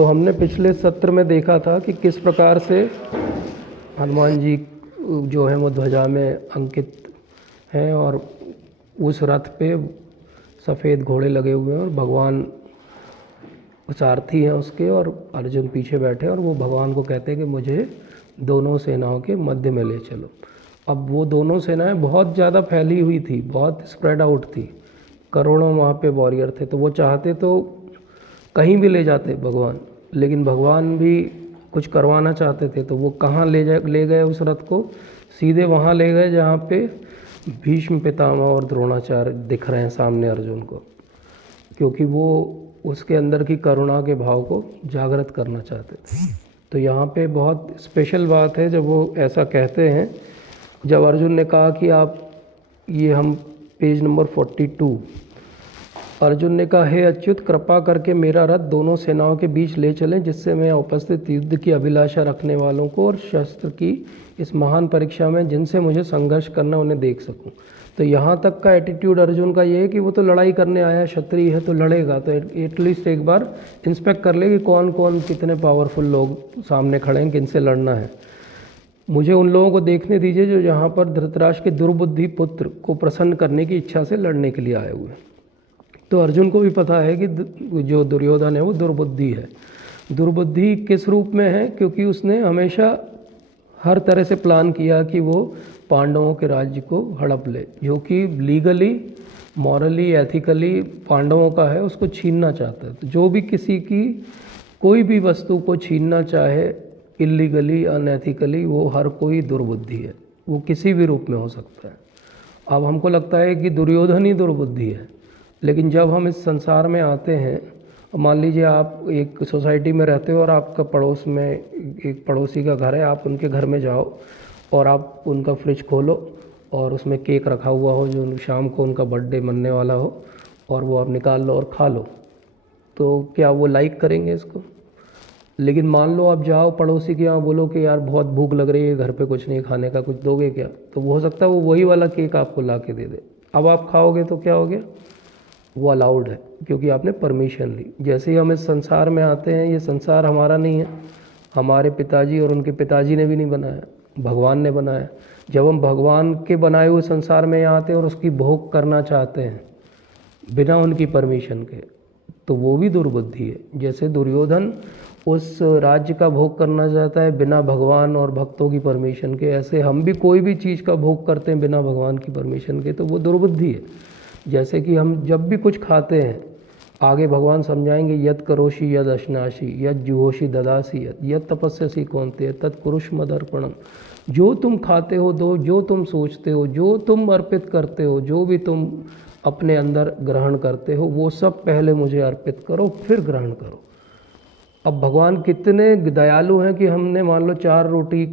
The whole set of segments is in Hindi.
तो हमने पिछले सत्र में देखा था कि किस प्रकार से हनुमान जी जो हैं वो ध्वजा में अंकित हैं और उस रथ पे सफ़ेद घोड़े लगे हुए हैं और भगवान सारथी हैं उसके, और अर्जुन पीछे बैठे और वो भगवान को कहते हैं कि मुझे दोनों सेनाओं के मध्य में ले चलो। अब वो दोनों सेनाएं बहुत ज़्यादा फैली हुई थी, बहुत स्प्रेड आउट थी, करोड़ों वहाँ पे वॉरियर थे, तो वो चाहते तो कहीं भी ले जाते भगवान, लेकिन भगवान भी कुछ करवाना चाहते थे। तो वो कहाँ ले गए उस रथ को? सीधे वहाँ ले गए जहाँ पे भीष्म पितामह और द्रोणाचार्य दिख रहे हैं सामने अर्जुन को, क्योंकि वो उसके अंदर की करुणा के भाव को जागृत करना चाहते थे। तो यहाँ पे बहुत स्पेशल बात है जब वो ऐसा कहते हैं। जब अर्जुन ने कहा कि आप, ये हम पेज नंबर 42, अर्जुन ने कहा, हे अच्युत, कृपा करके मेरा रथ दोनों सेनाओं के बीच ले चलें, जिससे मैं उपस्थित युद्ध की अभिलाषा रखने वालों को और शस्त्र की इस महान परीक्षा में जिनसे मुझे संघर्ष करना उन्हें देख सकूं। तो यहाँ तक का एटीट्यूड अर्जुन का ये है कि वो तो लड़ाई करने आया, क्षत्रिय है तो लड़ेगा, तो एटलीस्ट एक बार इंस्पेक्ट कर ले कि कौन कौन कितने पावरफुल लोग सामने खड़े हैं, किनसे लड़ना है। मुझे उन लोगों को देखने दीजिए जो यहाँ पर धृतराष्ट्र के दुर्बुद्धि पुत्र को प्रसन्न करने की इच्छा से लड़ने के लिए आए हुए हैं। तो अर्जुन को भी पता है कि जो दुर्योधन है वो दुर्बुद्धि है। दुर्बुद्धि किस रूप में है? क्योंकि उसने हमेशा हर तरह से प्लान किया कि वो पांडवों के राज्य को हड़प ले, जो कि लीगली, मॉरली, एथिकली पांडवों का है, उसको छीनना चाहता है। तो जो भी किसी की कोई भी वस्तु को छीनना चाहे इलीगली, अनएथिकली, वो हर कोई दुर्बुद्धि है, वो किसी भी रूप में हो सकता है। अब हमको लगता है कि दुर्योधन ही दुर्बुद्धि है, लेकिन जब हम इस संसार में आते हैं, मान लीजिए आप एक सोसाइटी में रहते हो और आपका पड़ोस में एक पड़ोसी का घर है, आप उनके घर में जाओ और आप उनका फ्रिज खोलो और उसमें केक रखा हुआ हो जो शाम को उनका बर्थडे मनने वाला हो, और वो आप निकाल लो और खा लो, तो क्या वो लाइक करेंगे इसको? लेकिन मान लो आप जाओ पड़ोसी के यहाँ, बोलो कि यार बहुत भूख लग रही है, घर पे कुछ नहीं खाने का, कुछ दोगे क्या? तो वो हो सकता है वो वही वाला केक आपको ला के दे दे। अब आप खाओगे तो क्या हो गया? वो अलाउड है, क्योंकि आपने परमिशन ली। जैसे ही हम इस संसार में आते हैं, ये संसार हमारा नहीं है, हमारे पिताजी और उनके पिताजी ने भी नहीं बनाया, भगवान ने बनाया। जब हम भगवान के बनाए हुए संसार में आते हैं और उसकी भोग करना चाहते हैं बिना उनकी परमिशन के, तो वो भी दुर्बुद्धि है। जैसे दुर्योधन उस राज्य का भोग करना चाहता है बिना भगवान और भक्तों की परमिशन के, ऐसे हम भी कोई भी चीज़ का भोग करते हैं बिना भगवान की परमिशन के, तो वो दुर्बुद्धि है। जैसे कि हम जब भी कुछ खाते हैं, आगे भगवान समझाएंगे, यद करोषि यद अश्नाशी यद जुहोषि ददासी यद तपस्यसी कौन्तेय तत् कुरुष मदर्पणम। जो तुम खाते हो, दो, जो तुम सोचते हो, जो तुम अर्पित करते हो, जो भी तुम अपने अंदर ग्रहण करते हो, वो सब पहले मुझे अर्पित करो, फिर ग्रहण करो। अब भगवान कितने दयालु हैं कि हमने मान लो 4 रोटी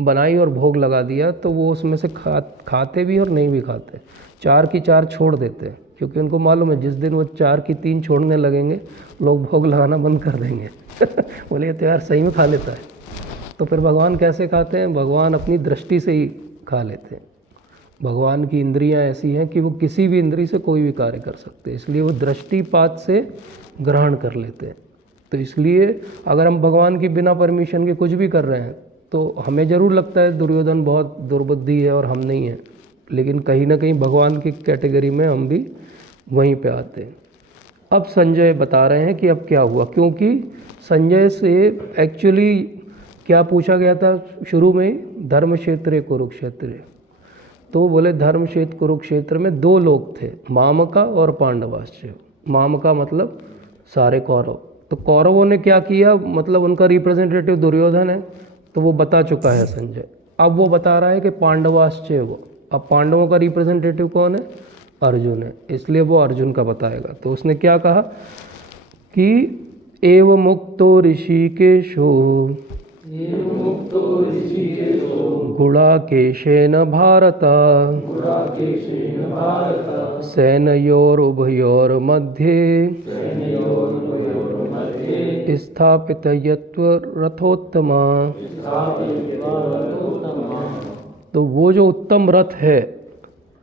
बनाई और भोग लगा दिया, तो वो उसमें से खाते भी और नहीं भी खाते, 4 की 4 छोड़ देते हैं, क्योंकि उनको मालूम है जिस दिन वो 4 की 3 छोड़ने लगेंगे, लोग भोग लगाना बंद कर देंगे। बोले तो यार सही में खा लेता है। तो फिर भगवान कैसे खाते हैं? भगवान अपनी दृष्टि से ही खा लेते हैं। भगवान की इंद्रियां ऐसी हैं कि वो किसी भी इंद्री से कोई भी कार्य कर सकते हैं, इसलिए वो दृष्टिपात से ग्रहण कर लेते हैं। तो इसलिए अगर हम भगवान की बिना परमिशन के कुछ भी कर रहे हैं, तो हमें ज़रूर लगता है दुर्योधन बहुत दुर्बुद्धि है और हम नहीं हैं, लेकिन कहीं ना कहीं भगवान की कैटेगरी में हम भी वहीं पे आते हैं। अब संजय बता रहे हैं कि अब क्या हुआ, क्योंकि संजय से एक्चुअली क्या पूछा गया था शुरू में, धर्म क्षेत्र कुरुक्षेत्र। तो बोले धर्म क्षेत्र कुरुक्षेत्र में 2 लोग थे, मामका और पांडवाश्च। मामका मतलब सारे कौरव। तो कौरवों ने क्या किया, मतलब उनका रिप्रेजेंटेटिव दुर्योधन है, तो वो बता चुका है संजय। अब वो बता रहा है कि पांडवाश्च वो, अब पांडवों का रिप्रेजेंटेटिव कौन है? अर्जुन है, इसलिए वो अर्जुन का बताएगा। तो उसने क्या कहा कि एव मुक्तो ऋषिकेशो गुणाकेशेन भारत सेनयोरुभयोर्मध्ये स्थापित यत्व रथोत्तमा। तो वो जो उत्तम रथ है,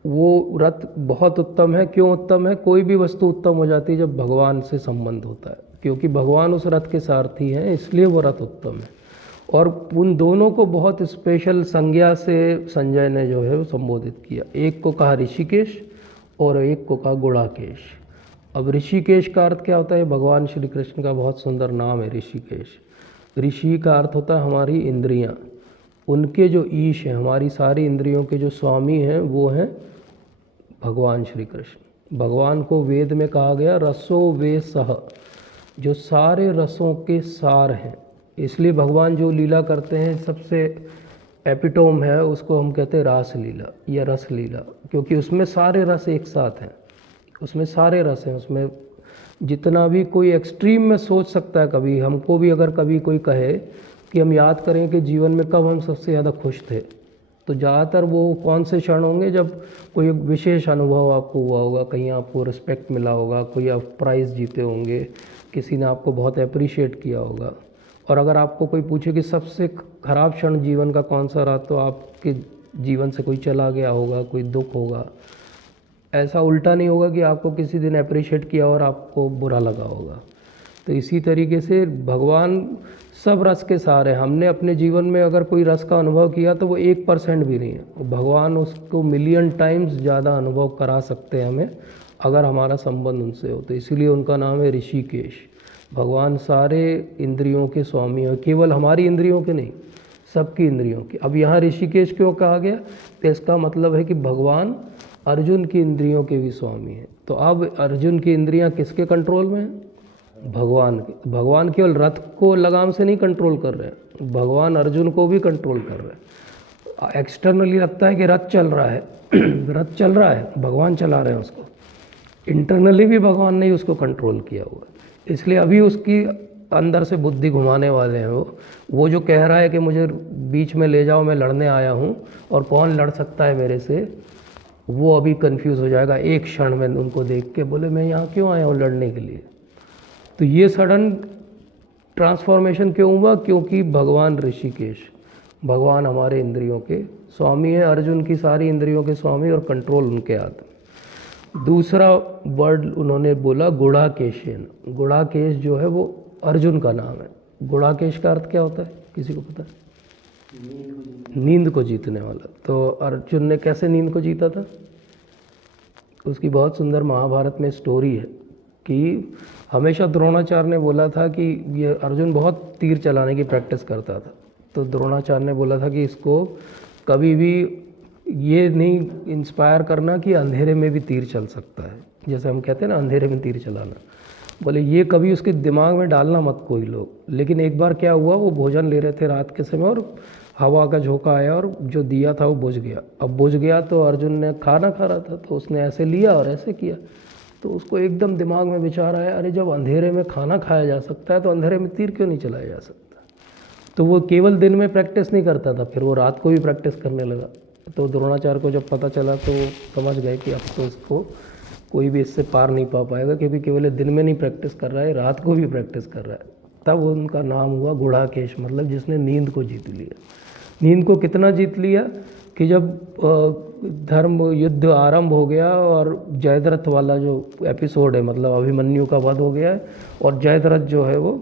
वो रथ बहुत उत्तम है। क्यों उत्तम है? कोई भी वस्तु उत्तम हो जाती है जब भगवान से संबंध होता है। क्योंकि भगवान उस रथ के सारथी हैं, इसलिए वो रथ उत्तम है। और उन दोनों को बहुत स्पेशल संज्ञा से संजय ने जो है वो संबोधित किया। एक को कहा ऋषिकेश और एक को कहा गुणाकेश। अब ऋषिकेश का अर्थ क्या होता है? भगवान श्री कृष्ण का बहुत सुंदर नाम है ऋषिकेश। ऋषि का अर्थ होता है हमारी इंद्रियां। उनके जो ईश हैं, हमारी सारी इंद्रियों के जो स्वामी हैं, वो हैं भगवान श्री कृष्ण। भगवान को वेद में कहा गया रसो वे सह, जो सारे रसों के सार हैं। इसलिए भगवान जो लीला करते हैं, सबसे एपिटोम है उसको हम कहते हैं रास लीला या रस लीला, क्योंकि उसमें सारे रस एक साथ हैं, उसमें सारे रस हैं। उसमें जितना भी कोई एक्सट्रीम में सोच सकता है, कभी हमको भी अगर कभी कोई कहे कि हम याद करें कि जीवन में कब हम सबसे ज़्यादा खुश थे, तो ज़्यादातर वो कौन से क्षण होंगे जब कोई एक विशेष अनुभव आपको हुआ होगा, कहीं आपको रिस्पेक्ट मिला होगा, कोई आप प्राइज़ जीते होंगे, किसी ने आपको बहुत अप्रिशिएट किया होगा। और अगर आपको कोई पूछे कि सबसे खराब क्षण जीवन का कौन सा रहा, तो आपके जीवन से कोई चला गया होगा, कोई दुख होगा। ऐसा उल्टा नहीं होगा कि आपको किसी दिन अप्रिशिएट किया और आपको बुरा लगा होगा। तो इसी तरीके से भगवान सब रस के सार हैं। हमने अपने जीवन में अगर कोई रस का अनुभव किया तो वो 1% भी नहीं है। भगवान उसको मिलियन टाइम्स ज़्यादा अनुभव करा सकते हैं हमें, अगर हमारा संबंध उनसे हो। तो इसीलिए उनका नाम है ऋषिकेश। भगवान सारे इंद्रियों के स्वामी हैं, केवल हमारी इंद्रियों के नहीं, सबकी इंद्रियों की। अब यहाँ ऋषिकेश क्यों कहा गया? तो इसका मतलब है कि भगवान अर्जुन की इंद्रियों के भी स्वामी हैं। तो अब अर्जुन की इंद्रियां किसके कंट्रोल में हैं? भगवान के। भगवान केवल रथ को लगाम से नहीं कंट्रोल कर रहे हैं, भगवान अर्जुन को भी कंट्रोल कर रहे हैं। एक्सटर्नली लगता है कि रथ चल रहा है रथ चल रहा है, भगवान चला रहे हैं उसको। इंटरनली भी भगवान ने ही उसको कंट्रोल किया हुआ है। इसलिए अभी उसकी अंदर से बुद्धि घुमाने वाले हैं वो जो कह रहा है कि मुझे बीच में ले जाओ, मैं लड़ने आया हूँ और कौन लड़ सकता है मेरे से, वो अभी कंफ्यूज हो जाएगा एक क्षण में उनको देख के, बोले मैं यहाँ क्यों आया हूँ लड़ने के लिए। तो ये सडन ट्रांसफॉर्मेशन क्यों हुआ? क्योंकि भगवान ऋषिकेश, भगवान हमारे इंद्रियों के स्वामी है, अर्जुन की सारी इंद्रियों के स्वामी और कंट्रोल उनके हाथ में। दूसरा वर्ड उन्होंने बोला गुणाकेशन। गुणाकेश जो है वो अर्जुन का नाम है। गुणाकेश का अर्थ क्या होता है, किसी को पता है? नींद को जीतने वाला। तो अर्जुन ने कैसे नींद को जीता था? उसकी बहुत सुंदर महाभारत में स्टोरी है कि हमेशा द्रोणाचार्य ने बोला था कि ये अर्जुन बहुत तीर चलाने की प्रैक्टिस करता था। तो द्रोणाचार्य ने बोला था कि इसको कभी भी ये नहीं इंस्पायर करना कि अंधेरे में भी तीर चल सकता है, जैसे हम कहते हैं ना अंधेरे में तीर चलाना। बोले ये कभी उसके दिमाग में डालना मत कोई लोग। लेकिन एक बार क्या हुआ, वो भोजन ले रहे थे रात के समय और हवा का झोंका आया और जो दिया था वो बुझ गया। अब बुझ गया तो अर्जुन ने खाना खा रहा था, तो उसने ऐसे लिया और ऐसे किया। तो उसको एकदम दिमाग में विचार आया, अरे जब अंधेरे में खाना खाया जा सकता है तो अंधेरे में तीर क्यों नहीं चलाया जा सकता। तो वो केवल दिन में प्रैक्टिस नहीं करता था, फिर वो रात को भी प्रैक्टिस करने लगा। तो द्रोणाचार्य को जब पता चला तो समझ गए कि अब तो इसको कोई भी इससे पार नहीं पा पाएगा, क्योंकि केवल दिन में नहीं प्रैक्टिस कर रहा है, रात को भी प्रैक्टिस कर रहा है। तब उनका नाम हुआ गुणाकेश, मतलब जिसने नींद को जीत लिया। नींद को कितना जीत लिया कि जब धर्म युद्ध आरंभ हो गया और जयद्रथ वाला जो एपिसोड है, मतलब अभिमन्यु का वध हो गया है और जयद्रथ जो है वो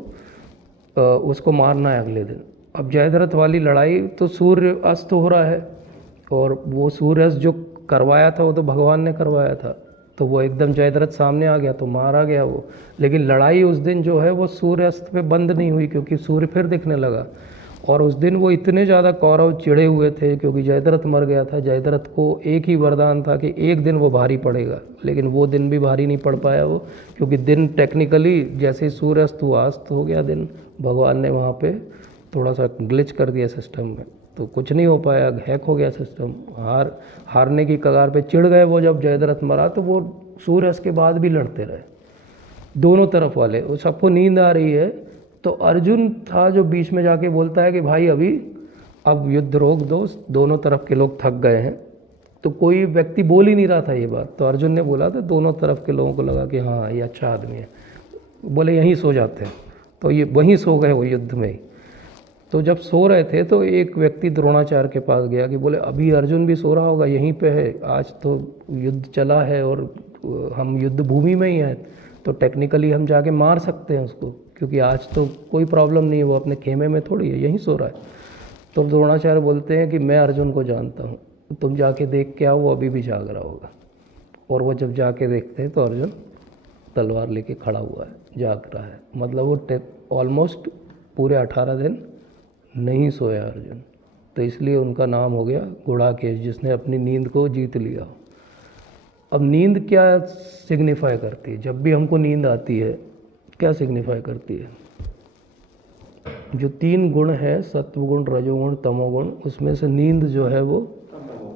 उसको मारना है अगले दिन। अब जयद्रथ वाली लड़ाई तो सूर्य अस्त हो रहा है और वो सूर्य अस्त जो करवाया था वो तो भगवान ने करवाया था, तो वो एकदम जयद्रथ सामने आ गया तो मारा गया वो। लेकिन लड़ाई उस दिन जो है वो सूर्य अस्त पे बंद नहीं हुई, क्योंकि सूर्य फिर दिखने लगा। और उस दिन वो इतने ज़्यादा कौरव चिढ़े हुए थे क्योंकि जयद्रथ मर गया था। जयद्रथ को एक ही वरदान था कि एक दिन वो भारी पड़ेगा, लेकिन वो दिन भी भारी नहीं पड़ पाया वो, क्योंकि दिन टेक्निकली जैसे ही सूर्य अस्त हुआ, अस्त हो गया दिन। भगवान ने वहाँ पे थोड़ा सा ग्लिच कर दिया सिस्टम में, तो कुछ नहीं हो पाया, हैक हो गया सिस्टम। हारने की कगार पे चिढ़ गए वो। जब जयद्रथ मरा तो वो सूर्य अस्त के बाद भी लड़ते रहे, दोनों तरफ वाले। वो सबको नींद आ रही है, तो अर्जुन था जो बीच में जाके बोलता है कि भाई अब युद्ध रोक दो, दोनों तरफ के लोग थक गए हैं। तो कोई व्यक्ति बोल ही नहीं रहा था ये बात, तो अर्जुन ने बोला था, दोनों तरफ के लोगों को लगा कि हाँ ये अच्छा आदमी है, बोले यहीं सो जाते हैं। तो ये वहीं सो गए वो युद्ध में ही। तो जब सो रहे थे तो एक व्यक्ति द्रोणाचार्य के पास गया कि बोले अभी अर्जुन भी सो रहा होगा, यहीं पे है, आज तो युद्ध चला है और हम युद्ध भूमि में ही हैं, तो टेक्निकली हम जाके मार सकते हैं उसको, क्योंकि आज तो कोई प्रॉब्लम नहीं है, वो अपने खेमे में थोड़ी है, यहीं सो रहा है। तो द्रोणाचार्य बोलते हैं कि मैं अर्जुन को जानता हूँ, तुम जाके देख के आओ, वो अभी भी जाग रहा होगा। और वो जब जाके देखते हैं तो अर्जुन तलवार लेके खड़ा हुआ है, जाग रहा है। मतलब वो ऑलमोस्ट पूरे 18 दिन नहीं सोया अर्जुन। तो इसलिए उनका नाम हो गया गुड़ाकेश, जिसने अपनी नींद को जीत लिया। अब नींद क्या सिग्निफाई करती है? जब भी हमको नींद आती है क्या सिग्निफाई करती है? जो 3 गुण हैं, सत्वगुण, रजोगुण, तमोगुण, उसमें से नींद जो है वो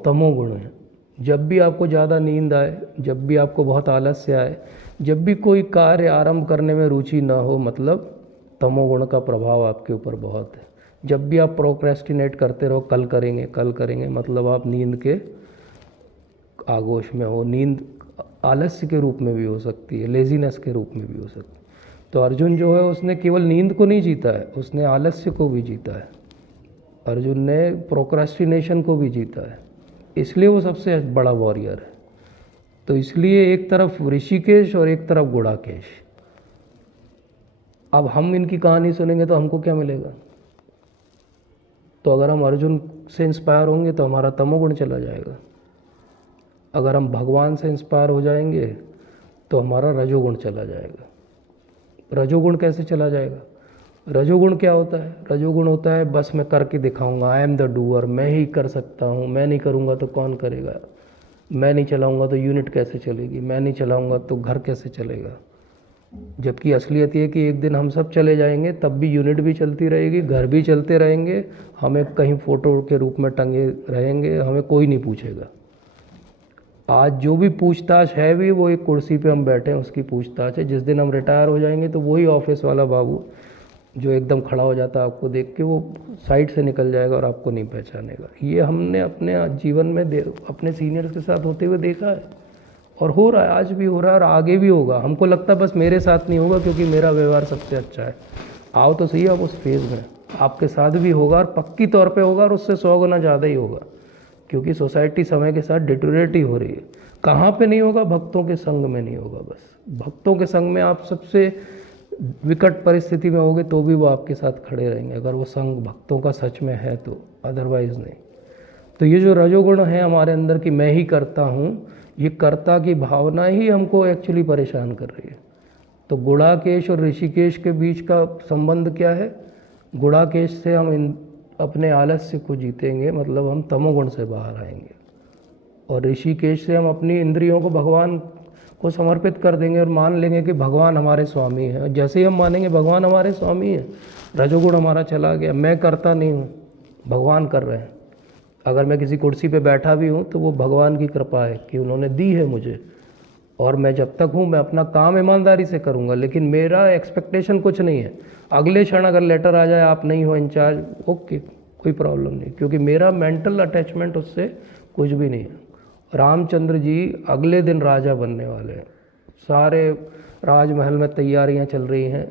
तमोगुण है। जब भी आपको ज़्यादा नींद आए, जब भी आपको बहुत आलस्य आए, जब भी कोई कार्य आरंभ करने में रुचि ना हो, मतलब तमोगुण का प्रभाव आपके ऊपर बहुत है। जब भी आप प्रोक्रेस्टिनेट करते रहो, कल करेंगे, मतलब आप नींद के आगोश में हो। नींद आलस्य के रूप में भी हो सकती है, लेजीनेस के रूप में भी हो सकती है। तो अर्जुन जो है उसने केवल नींद को नहीं जीता है, उसने आलस्य को भी जीता है, अर्जुन ने प्रोक्रेस्टिनेशन को भी जीता है, इसलिए वो सबसे बड़ा वॉरियर है। तो इसलिए एक तरफ ऋषिकेश और एक तरफ गुड़ाकेश। अब हम इनकी कहानी सुनेंगे तो हमको क्या मिलेगा? तो अगर हम अर्जुन से इंस्पायर होंगे तो हमारा तमोगुण चला जाएगा। अगर हम भगवान से इंस्पायर हो जाएंगे तो हमारा रजोगुण चला जाएगा। रजोगुण कैसे चला जाएगा? रजोगुण क्या होता है? रजोगुण होता है बस मैं करके दिखाऊंगा, आई एम द डूअर, मैं ही कर सकता हूँ, मैं नहीं करूँगा तो कौन करेगा, मैं नहीं चलाऊँगा तो यूनिट कैसे चलेगी, मैं नहीं चलाऊँगा तो घर कैसे चलेगा। जबकि असलियत ये कि एक दिन हम सब चले जाएंगे, तब भी यूनिट भी चलती रहेगी, घर भी चलते रहेंगे, हमें कहीं फ़ोटो के रूप में टंगे रहेंगे, हमें कोई नहीं पूछेगा। आज जो भी पूछताछ है भी वो एक कुर्सी पे हम बैठे हैं उसकी पूछताछ है। जिस दिन हम रिटायर हो जाएंगे तो वही ऑफिस वाला बाबू जो एकदम खड़ा हो जाता है आपको देख के, वो साइड से निकल जाएगा और आपको नहीं पहचानेगा। ये हमने अपने जीवन में अपने सीनियर्स के साथ होते हुए देखा है और हो रहा है, आज भी हो रहा है और आगे भी होगा। हमको लगता है बस मेरे साथ नहीं होगा क्योंकि मेरा व्यवहार सबसे अच्छा है। आओ तो सही आप उस फेज़ में, आपके साथ भी होगा और पक्की तौर पे होगा और उससे 100 गुना ज़्यादा ही होगा, क्योंकि सोसाइटी समय के साथ डिटोरेट ही हो रही है। कहाँ पे नहीं होगा? भक्तों के संग में नहीं होगा। बस भक्तों के संग में आप सबसे विकट परिस्थिति में होगे तो भी वो आपके साथ खड़े रहेंगे, अगर वो संग भक्तों का सच में है तो, अदरवाइज़ नहीं। तो ये जो रजोगुण है हमारे अंदर कि मैं ही करता हूँ, ये कर्ता की भावना ही हमको एक्चुअली परेशान कर रही है। तो गुड़ाकेश और ऋषिकेश के बीच का संबंध क्या है? गुड़ाकेश से हम अपने आलस्य को जीतेंगे, मतलब हम तमोगुण से बाहर आएंगे, और ऋषिकेश से हम अपनी इंद्रियों को भगवान को समर्पित कर देंगे और मान लेंगे कि भगवान हमारे स्वामी हैं। जैसे ही हम मानेंगे भगवान हमारे स्वामी हैं, रजोगुण हमारा चला गया, मैं करता नहीं हूँ, भगवान कर रहे हैं। अगर मैं किसी कुर्सी पे बैठा भी हूँ तो वो भगवान की कृपा है कि उन्होंने दी है मुझे, और मैं जब तक हूँ मैं अपना काम ईमानदारी से करूँगा, लेकिन मेरा एक्सपेक्टेशन कुछ नहीं है। अगले क्षण अगर लेटर आ जाए आप नहीं हो इंचार्ज, ओके, कोई प्रॉब्लम नहीं, क्योंकि मेरा मेंटल अटैचमेंट उससे कुछ भी नहीं है। रामचंद्र जी अगले दिन राजा बनने वाले हैं, सारे राजमहल में तैयारियां चल रही हैं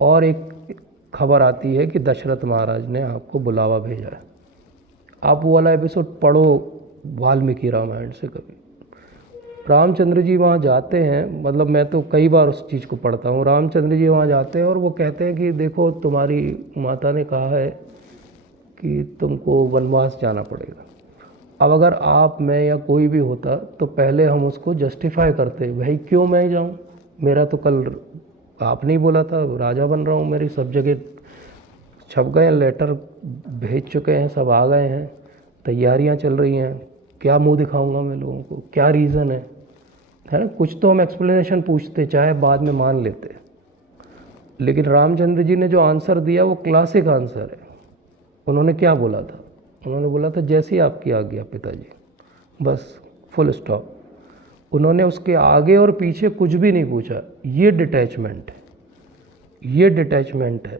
और एक खबर आती है कि दशरथ महाराज ने आपको बुलावा भेजा है। आप वो वाला एपिसोड पढ़ो वाल्मीकि रामायण से कभी। रामचंद्र जी वहाँ जाते हैं, मतलब मैं तो कई बार उस चीज़ को पढ़ता हूँ। रामचंद्र जी वहाँ जाते हैं और वो कहते हैं कि देखो तुम्हारी माता ने कहा है कि तुमको वनवास जाना पड़ेगा। अब अगर आप, मैं या कोई भी होता तो पहले हम उसको जस्टिफाई करते, भाई क्यों मैं जाऊँ, मेरा तो कल आपने ही बोला था राजा बन रहा हूँ, मेरी सब जगह छप गए, लेटर भेज चुके हैं, सब आ गए हैं, तैयारियां चल रही हैं, क्या मुंह दिखाऊंगा मैं लोगों को, क्या रीज़न है ना? कुछ तो हम एक्सप्लेनेशन पूछते, चाहे बाद में मान लेते। लेकिन रामचंद्र जी ने जो आंसर दिया वो क्लासिक आंसर है। उन्होंने क्या बोला था? उन्होंने बोला था जैसी आपकी आज्ञा पिताजी, बस फुल स्टॉप। उन्होंने उसके आगे और पीछे कुछ भी नहीं पूछा। ये डिटैचमेंट है, ये डिटैचमेंट है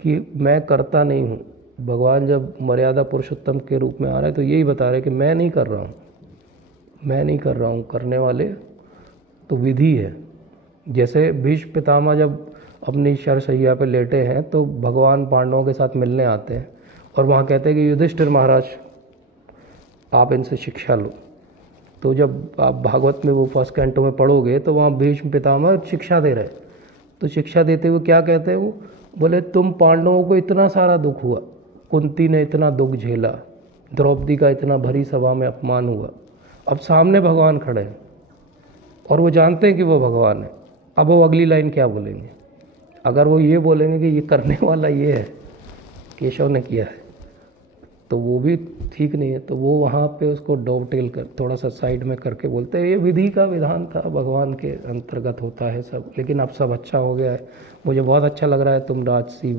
कि मैं करता नहीं हूँ। भगवान जब मर्यादा पुरुषोत्तम के रूप में आ रहे हैं तो यही बता रहे कि मैं नहीं कर रहा हूँ, मैं नहीं कर रहा हूँ, करने वाले तो विधि है। जैसे भीष्म पितामह जब अपनी शरशैया पे लेटे हैं तो भगवान पांडवों के साथ मिलने आते हैं और वहाँ कहते हैं कि युधिष्ठिर महाराज आप इनसे शिक्षा लो। तो जब आप भागवत में वो फर्स्ट कैंटो में पढ़ोगे तो वहाँ भीष्म पितामह शिक्षा दे रहे हैं। तो शिक्षा देते हुए क्या कहते हैं वो, बोले तुम पांडवों को इतना सारा दुख हुआ, कुंती ने इतना दुख झेला, द्रौपदी का इतना भरी सभा में अपमान हुआ, अब सामने भगवान खड़े हैं और वो जानते हैं कि वो भगवान है। अब वो अगली लाइन क्या बोलेंगे? अगर वो ये बोलेंगे कि ये करने वाला ये है, केशव ने किया है, तो वो भी ठीक नहीं है। तो वो वहाँ पे उसको डोवटेल कर थोड़ा सा साइड में करके बोलते हैं ये विधि का विधान था, भगवान के अंतर्गत होता है सब, लेकिन अब सब अच्छा हो गया है, मुझे बहुत अच्छा लग रहा है तुम राजसी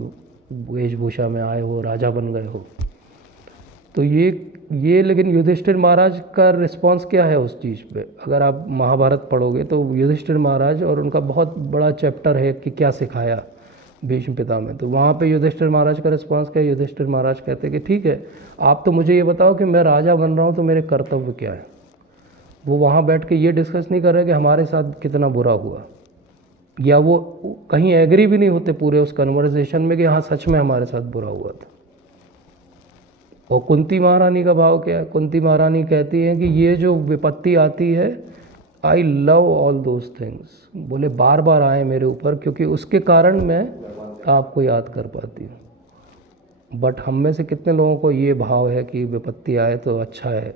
वेशभूषा में आए हो, राजा बन गए हो। तो ये लेकिन युधिष्ठिर महाराज का रिस्पांस क्या है उस चीज़ पे? अगर आप महाभारत पढ़ोगे तो युधिष्ठिर महाराज और उनका बहुत बड़ा चैप्टर है कि क्या सिखाया भीष्म पितामह, तो वहाँ पे युधिष्ठिर महाराज का रिस्पांस क्या है? युधिष्ठिर महाराज कहते हैं कि ठीक है, आप तो मुझे ये बताओ कि मैं राजा बन रहा हूँ तो मेरे कर्तव्य क्या है। वो वहाँ बैठ के ये डिस्कस नहीं कर रहे कि हमारे साथ कितना बुरा हुआ, या वो कहीं एग्री भी नहीं होते पूरे उस कन्वर्सेशन में कि हाँ सच में हमारे साथ बुरा हुआ था। और कुंती महारानी का भाव क्या है? कुंती महारानी कहती हैं कि ये जो विपत्ति आती है, I love all those things, बोले बार बार आए मेरे ऊपर, क्योंकि उसके कारण मैं आपको याद कर पाती हूँ। बट हम में से कितने लोगों को ये भाव है कि विपत्ति आए तो अच्छा है?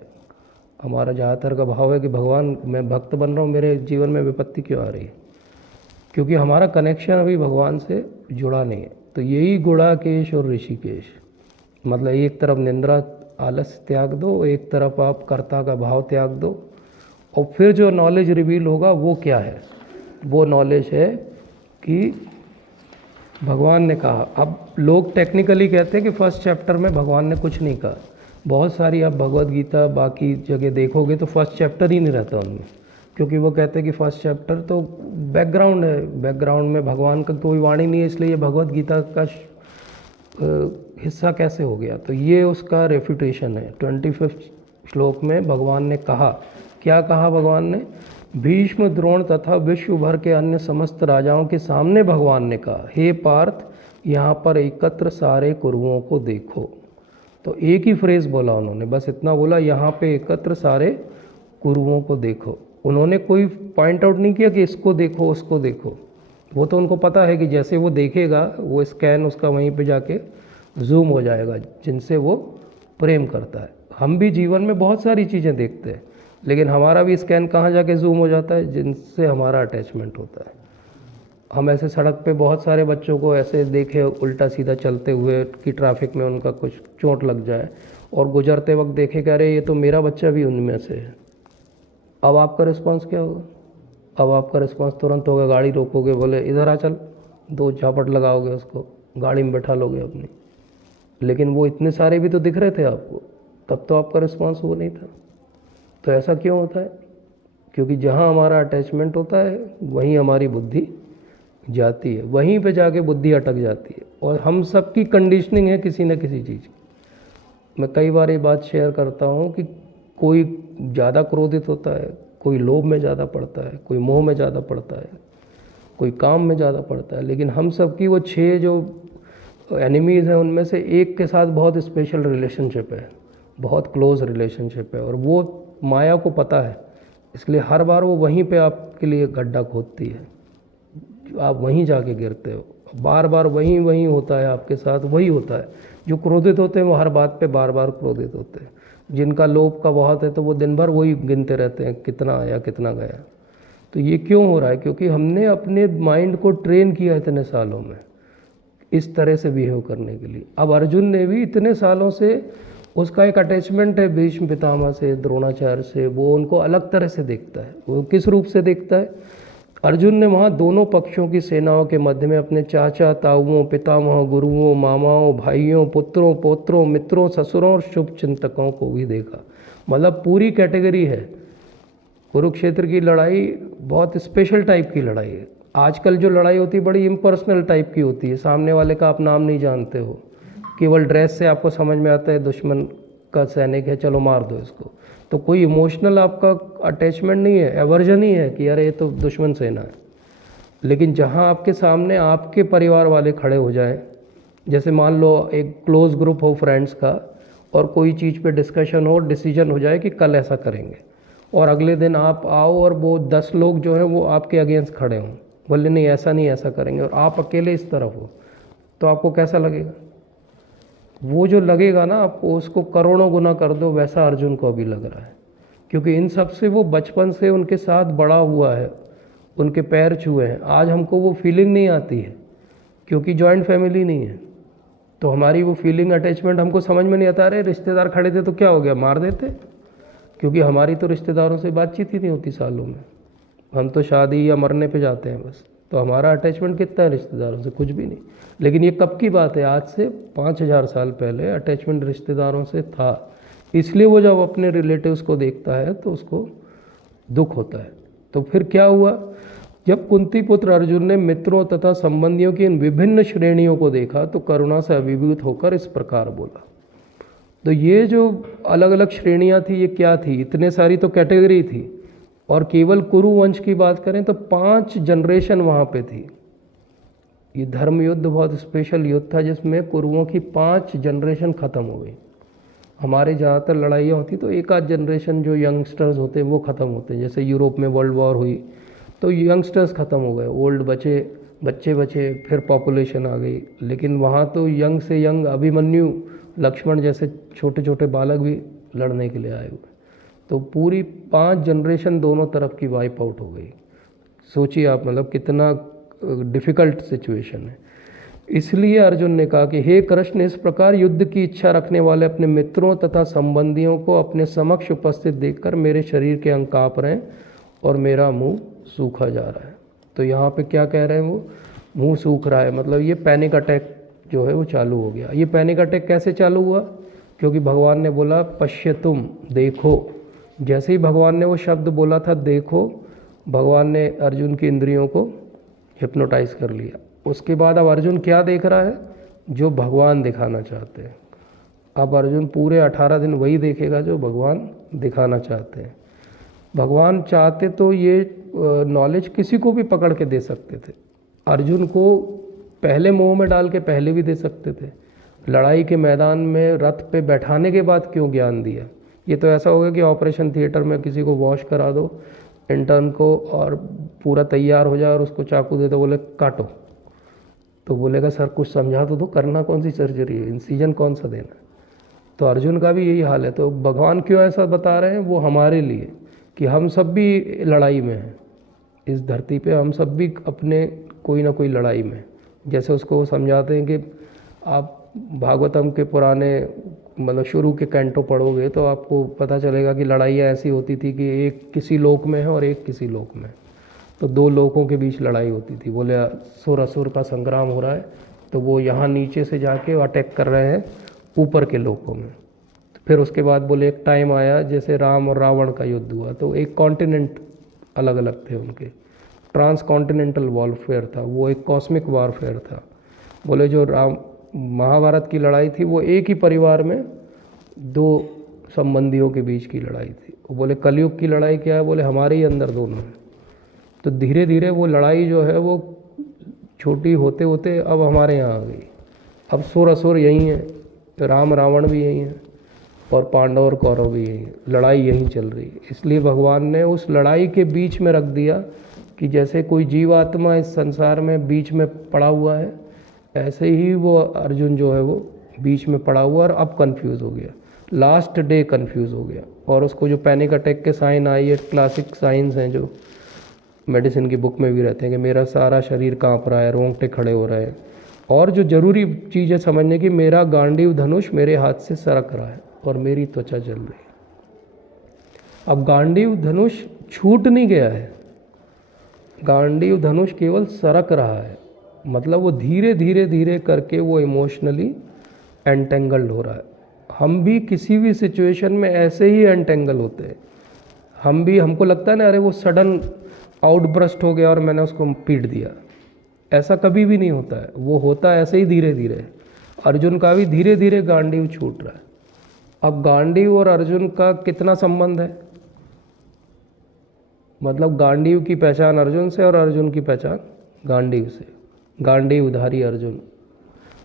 हमारा ज़्यादातर का भाव है कि भगवान मैं भक्त बन रहा हूँ, मेरे जीवन में विपत्ति क्यों आ रही है? क्योंकि हमारा कनेक्शन अभी भगवान से जुड़ा नहीं है। तो यही गुणाकेश और ऋषिकेश, मतलब एक तरफ निंद्रा आलस्य त्याग दो, एक तरफ आप कर्ता का भाव त्याग दो, और फिर जो नॉलेज रिवील होगा वो क्या है? वो नॉलेज है कि भगवान ने कहा। अब लोग टेक्निकली कहते हैं कि फर्स्ट चैप्टर में भगवान ने कुछ नहीं कहा। बहुत सारी आप भगवत गीता बाकी जगह देखोगे तो फर्स्ट चैप्टर ही नहीं रहता उनमें, क्योंकि वो कहते हैं कि फर्स्ट चैप्टर तो बैकग्राउंड है, बैकग्राउंड में भगवान का कोई वाणी नहीं है, इसलिए ये भगवत गीता का हिस्सा कैसे हो गया? तो ये उसका रेफ्यूटेशन है। 25 श्लोक में भगवान ने कहा, क्या कहा भगवान ने? भीष्म, द्रोण तथा विश्व भर के अन्य समस्त राजाओं के सामने भगवान ने कहा, हे पार्थ, यहाँ पर एकत्र सारे कुरुओं को देखो। तो एक ही फ्रेज बोला उन्होंने, बस इतना बोला, यहाँ पे एकत्र सारे कुरुओं को देखो। उन्होंने कोई पॉइंट आउट नहीं किया कि इसको देखो उसको देखो। वो तो उनको पता है कि जैसे वो देखेगा वो स्कैन उसका वहीं पे जाके जूम हो जाएगा जिनसे वो प्रेम करता है। हम भी जीवन में बहुत सारी चीज़ें देखते हैं, लेकिन हमारा भी स्कैन कहाँ जाके जूम हो जाता है? जिनसे हमारा अटैचमेंट होता है। हम ऐसे सड़क पे बहुत सारे बच्चों को ऐसे देखे उल्टा सीधा चलते हुए कि ट्रैफिक में उनका कुछ चोट लग जाए, और गुजरते वक्त देखे कि अरे ये तो मेरा बच्चा भी उनमें से है। अब आपका रिस्पांस क्या होगा? अब आपका रिस्पांस तुरंत होगा, गाड़ी रोकोगे, बोले इधर आ चल, 2 झापट लगाओगे उसको, गाड़ी में बैठा लोगे अपनी। लेकिन वो इतने सारे भी तो दिख रहे थे आपको, तब तो आपका रिस्पांस वो नहीं था। तो ऐसा क्यों होता है? क्योंकि जहाँ हमारा अटैचमेंट होता है वहीं हमारी बुद्धि जाती है, वहीं पे जाके बुद्धि अटक जाती है। और हम सबकी कंडीशनिंग है किसी न किसी चीज़ की। मैं कई बार ये बात शेयर करता हूँ कि कोई ज़्यादा क्रोधित होता है, कोई लोभ में ज़्यादा पड़ता है, कोई मोह में ज़्यादा पड़ता है, कोई काम में ज़्यादा पड़ता है, लेकिन हम सबकी वो 6 जो एनिमीज़ हैं उनमें से एक के साथ बहुत स्पेशल रिलेशनशिप है, बहुत क्लोज रिलेशनशिप है, और वो माया को पता है, इसलिए हर बार वो वहीं पे आपके लिए गड्ढा खोदती है, आप वहीं जाके गिरते हो। बार बार वहीं होता है आपके साथ, वही होता है। जो क्रोधित होते हैं वो हर बात पे बार बार क्रोधित होते हैं। जिनका लोभ का बहुत है तो वो दिन भर वही गिनते रहते हैं कितना आया कितना गया। तो ये क्यों हो रहा है? क्योंकि हमने अपने माइंड को ट्रेन किया इतने सालों में इस तरह से बिहेव करने के लिए। अब अर्जुन ने भी इतने सालों से उसका एक अटैचमेंट है भीष्म पितामह से, द्रोणाचार्य से, वो उनको अलग तरह से देखता है। वो किस रूप से देखता है? अर्जुन ने वहाँ दोनों पक्षों की सेनाओं के मध्य में अपने चाचा, ताऊओं, पितामह, गुरुओं, मामाओं, भाइयों, पुत्रों, पौत्रों, मित्रों, ससुरों और शुभ चिंतकों को भी देखा। मतलब पूरी कैटेगरी है। कुरुक्षेत्र की लड़ाई बहुत स्पेशल टाइप की लड़ाई है। आजकल जो लड़ाई होती है बड़ी इम्पर्सनल टाइप की होती है, सामने वाले का आप नाम नहीं जानते हो, केवल ड्रेस से आपको समझ में आता है दुश्मन का सैनिक है, चलो मार दो इसको। तो कोई इमोशनल आपका अटैचमेंट नहीं है, एवर्जन ही है कि यार ये तो दुश्मन सेना है। लेकिन जहाँ आपके सामने आपके परिवार वाले खड़े हो जाएं, जैसे मान लो एक क्लोज ग्रुप हो फ्रेंड्स का, और कोई चीज़ पे डिस्कशन हो, डिसीजन हो जाए कि कल ऐसा करेंगे, और अगले दिन आप आओ और वो 10 लोग जो हैं वो आपके अगेंस्ट खड़े हों, बोले नहीं ऐसा नहीं, ऐसा करेंगे, और आप अकेले इस तरफ हो, तो आपको कैसा लगेगा? वो जो लगेगा ना आपको, उसको करोड़ों गुना कर दो, वैसा अर्जुन को अभी लग रहा है। क्योंकि इन सब से वो बचपन से उनके साथ बड़ा हुआ है, उनके पैर छुए हैं। आज हमको वो फीलिंग नहीं आती है क्योंकि जॉइंट फैमिली नहीं है, तो हमारी वो फीलिंग अटैचमेंट हमको समझ में नहीं आता। अरे रिश्तेदार खड़े थे तो क्या हो गया, मार देते, क्योंकि हमारी तो रिश्तेदारों से बातचीत ही नहीं होती सालों में, हम तो शादी या मरने पे जाते हैं बस। तो हमारा अटैचमेंट कितना है रिश्तेदारों से? कुछ भी नहीं। लेकिन ये कब की बात है? आज से 5000 साल पहले अटैचमेंट रिश्तेदारों से था। इसलिए वो जब अपने रिलेटिव्स को देखता है तो उसको दुख होता है। तो फिर क्या हुआ, जब कुंती पुत्र अर्जुन ने मित्रों तथा संबंधियों की इन विभिन्न श्रेणियों को देखा तो करुणा से अभिभूत होकर इस प्रकार बोला। तो ये जो अलग अलग श्रेणियां थी, ये क्या थी? इतने सारी तो कैटेगरी थी, और केवल कुरु वंश की बात करें तो 5 जनरेशन वहाँ पे थी। ये धर्म युद्ध बहुत स्पेशल युद्ध था जिसमें कुरुओं की 5 जनरेशन ख़त्म हो गई। हमारे ज़्यादातर लड़ाइयाँ होती तो एक आध जनरेशन जो यंगस्टर्स होते हैं वो ख़त्म होते हैं। जैसे यूरोप में वर्ल्ड वॉर हुई तो यंगस्टर्स ख़त्म हो गए, ओल्ड बच्चे बचे, फिर पॉपुलेशन आ गई। लेकिन वहाँ तो यंग से यंग अभिमन्यु, लक्ष्मण जैसे छोटे छोटे बालक भी लड़ने के लिए आए हुए। तो पूरी 5 जनरेशन दोनों तरफ की वाइप आउट हो गई। सोचिए आप, मतलब कितना डिफ़िकल्ट सिचुएशन है। इसलिए अर्जुन ने कहा कि हे कृष्ण, इस प्रकार युद्ध की इच्छा रखने वाले अपने मित्रों तथा संबंधियों को अपने समक्ष उपस्थित देखकर मेरे शरीर के अंग काँप रहे हैं और मेरा मुंह सूखा जा रहा है। तो यहाँ पे क्या कह रहे हैं वो, मुंह सूख रहा है, मतलब ये पैनिक अटैक जो है वो चालू हो गया। ये पैनिक अटैक कैसे चालू हुआ? क्योंकि भगवान ने बोला पश्यतुम, देखो। जैसे ही भगवान ने वो शब्द बोला था देखो, भगवान ने अर्जुन की इंद्रियों को हिप्नोटाइज कर लिया। उसके बाद अब अर्जुन क्या देख रहा है? जो भगवान दिखाना चाहते हैं। अब अर्जुन पूरे 18 दिन वही देखेगा जो भगवान दिखाना चाहते हैं। भगवान चाहते तो ये नॉलेज किसी को भी पकड़ के दे सकते थे। अर्जुन को पहले मोह में डाल के पहले भी दे सकते थे। लड़ाई के मैदान में रथ पे बैठाने के बाद क्यों ज्ञान दिया? ये तो ऐसा होगा कि ऑपरेशन थिएटर में किसी को वॉश करा दो इंटर्न को और पूरा तैयार हो जाए और उसको चाकू दे दो, बोले काटो, तो बोलेगा सर कुछ समझा तो दो, करना कौन सी सर्जरी है, इंसिजन कौन सा देना। तो अर्जुन का भी यही हाल है। तो भगवान क्यों ऐसा बता रहे हैं? वो हमारे लिए, कि हम सब भी लड़ाई में हैं। इस धरती पे हम सब भी अपने कोई ना कोई लड़ाई में। जैसे उसको वो समझाते हैं कि आप भागवतम के पुराने मतलब शुरू के कैंटो पढ़ोगे तो आपको पता चलेगा कि लड़ाइयाँ ऐसी होती थी कि एक किसी लोक में है और एक किसी लोक में, तो 2 लोकों के बीच लड़ाई होती थी। बोले असुर असुर का संग्राम हो रहा है, तो वो यहाँ नीचे से जाके अटैक कर रहे हैं ऊपर के लोकों में। फिर उसके बाद बोले एक टाइम आया जैसे राम और रावण का युद्ध हुआ, तो एक कॉन्टिनेंट अलग अलग थे उनके, ट्रांस कॉन्टिनेंटल वॉरफेयर था, वो एक कॉस्मिक वॉरफेयर था। बोले जो महाभारत की लड़ाई थी वो एक ही परिवार में 2 संबंधियों के बीच की लड़ाई थी। वो बोले कलयुग की लड़ाई क्या है? बोले हमारे ही अंदर दोनों है। तो धीरे धीरे वो लड़ाई जो है वो छोटी होते होते अब हमारे यहाँ आ गई। अब सुर असुर यही है, राम रावण भी यही है और पांडव और कौरव भी यही है, लड़ाई यहीं चल रही है। इसलिए भगवान ने उस लड़ाई के बीच में रख दिया कि जैसे कोई जीवात्मा इस संसार में बीच में पड़ा हुआ है, ऐसे ही वो अर्जुन जो है वो बीच में पड़ा हुआ और अब कंफ्यूज हो गया, लास्ट डे कंफ्यूज हो गया। और उसको जो पैनिक अटैक के साइन आई है, क्लासिक साइंस हैं जो मेडिसिन की बुक में भी रहते हैं कि मेरा सारा शरीर कांप रहा है, रोंगटे खड़े हो रहे हैं। और जो जरूरी चीज़ है समझने की, मेरा गांडीव धनुष मेरे हाथ से सरक रहा है और मेरी त्वचा जल रही है। अब गांडीव धनुष छूट नहीं गया है, गांडीव धनुष केवल सरक रहा है, मतलब वो धीरे धीरे धीरे करके वो इमोशनली एंटेंगल्ड हो रहा है। हम भी किसी भी सिचुएशन में ऐसे ही एंटेंगल होते हैं। हम भी, हमको लगता है ना अरे वो सडन आउटब्रस्ट हो गया और मैंने उसको पीट दिया, ऐसा कभी भी नहीं होता है। वो होता है ऐसे ही धीरे धीरे। अर्जुन का भी धीरे धीरे गांडीव छूट रहा है। अब गांडीव और अर्जुन का कितना संबंध है? मतलब गांडीव की पहचान अर्जुन से और अर्जुन की पहचान गांडीव से, गांडीवधारी अर्जुन।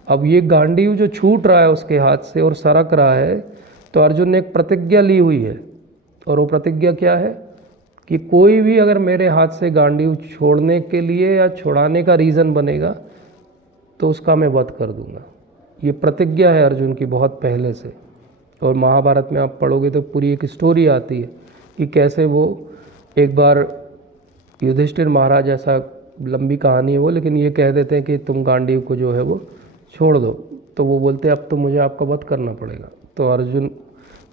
अब ये गांडीव जो छूट रहा है उसके हाथ से और सरक रहा है, तो अर्जुन ने एक प्रतिज्ञा ली हुई है और वो प्रतिज्ञा क्या है कि कोई भी अगर मेरे हाथ से गांडीव छोड़ने के लिए या छुड़ाने का रीज़न बनेगा तो उसका मैं वध कर दूंगा। ये प्रतिज्ञा है अर्जुन की बहुत पहले से। और महाभारत में आप पढ़ोगे तो पूरी एक स्टोरी आती है कि कैसे वो एक बार युधिष्ठिर महाराज, ऐसा लंबी कहानी है वो, लेकिन ये कह देते हैं कि तुम गांडीव को जो है वो छोड़ दो। तो वो बोलते हैं अब तो मुझे आपका वध करना पड़ेगा। तो अर्जुन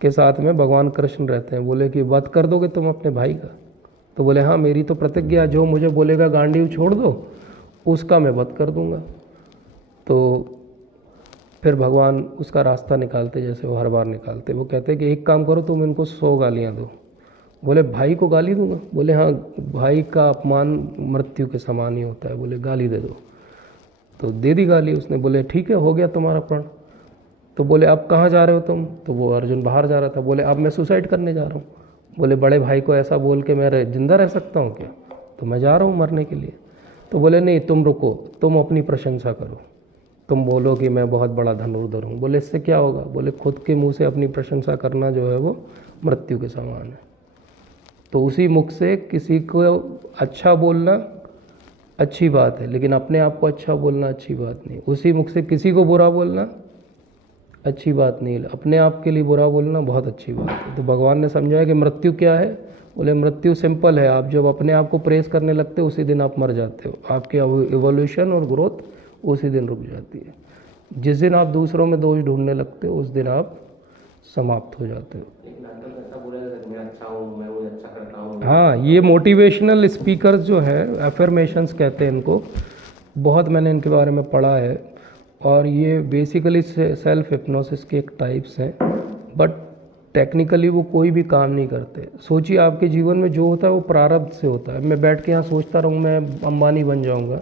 के साथ में भगवान कृष्ण रहते हैं, बोले कि वध कर दोगे तुम अपने भाई का? तो बोले हाँ, मेरी तो प्रतिज्ञा, जो मुझे बोलेगा गांडीव छोड़ दो उसका मैं वध कर दूंगा। तो फिर भगवान उसका रास्ता निकालते जैसे वो हर बार निकालते। वो कहते कि एक काम करो, तुम इनको 100 गालियाँ दो। बोले भाई को गाली दूंगा? बोले हाँ, भाई का अपमान मृत्यु के समान ही होता है। बोले गाली दे दो। तो दे दी गाली उसने। बोले ठीक है, हो गया तुम्हारा प्रण। तो बोले अब कहाँ जा रहे हो तुम? तो वो अर्जुन बाहर जा रहा था। बोले अब मैं सुसाइड करने जा रहा हूँ। बोले बड़े भाई को ऐसा बोल के मैं जिंदा रह सकता हूँ क्या? तो मैं जा रहा हूँ मरने के लिए। तो बोले नहीं, तुम रुको, तुम अपनी प्रशंसा करो, तुम बोलो कि मैं बहुत बड़ा धनुर्धर हूँ। बोले इससे क्या होगा? बोले खुद के मुंह से अपनी प्रशंसा करना जो है वो मृत्यु के समान है। तो उसी मुख से किसी को अच्छा बोलना अच्छी बात है, लेकिन अपने आप को अच्छा बोलना अच्छी बात नहीं। उसी मुख से किसी को बुरा बोलना अच्छी बात नहीं है, अपने आप के लिए बुरा बोलना बहुत अच्छी बात है। तो भगवान ने समझाया कि मृत्यु क्या है। बोले मृत्यु सिंपल है, आप जब अपने आप को प्रेस करने लगते हो उसी दिन आप मर जाते हो। आपकी एवोल्यूशन और ग्रोथ उसी दिन रुक जाती है। जिस दिन आप दूसरों में दोष ढूंढने लगते हो उस दिन आप समाप्त हो जाते हो। हाँ, ये मोटिवेशनल स्पीकर्स जो है, एफर्मेशंस कहते हैं इनको, बहुत मैंने इनके बारे में पढ़ा है। और ये बेसिकली सेल्फ हिप्नोसिस के एक टाइप्स हैं, बट टेक्निकली वो कोई भी काम नहीं करते। सोचिए आपके जीवन में जो होता है वो प्रारब्ध से होता है। मैं बैठ के यहाँ सोचता रहूँ मैं अंबानी बन जाऊँगा,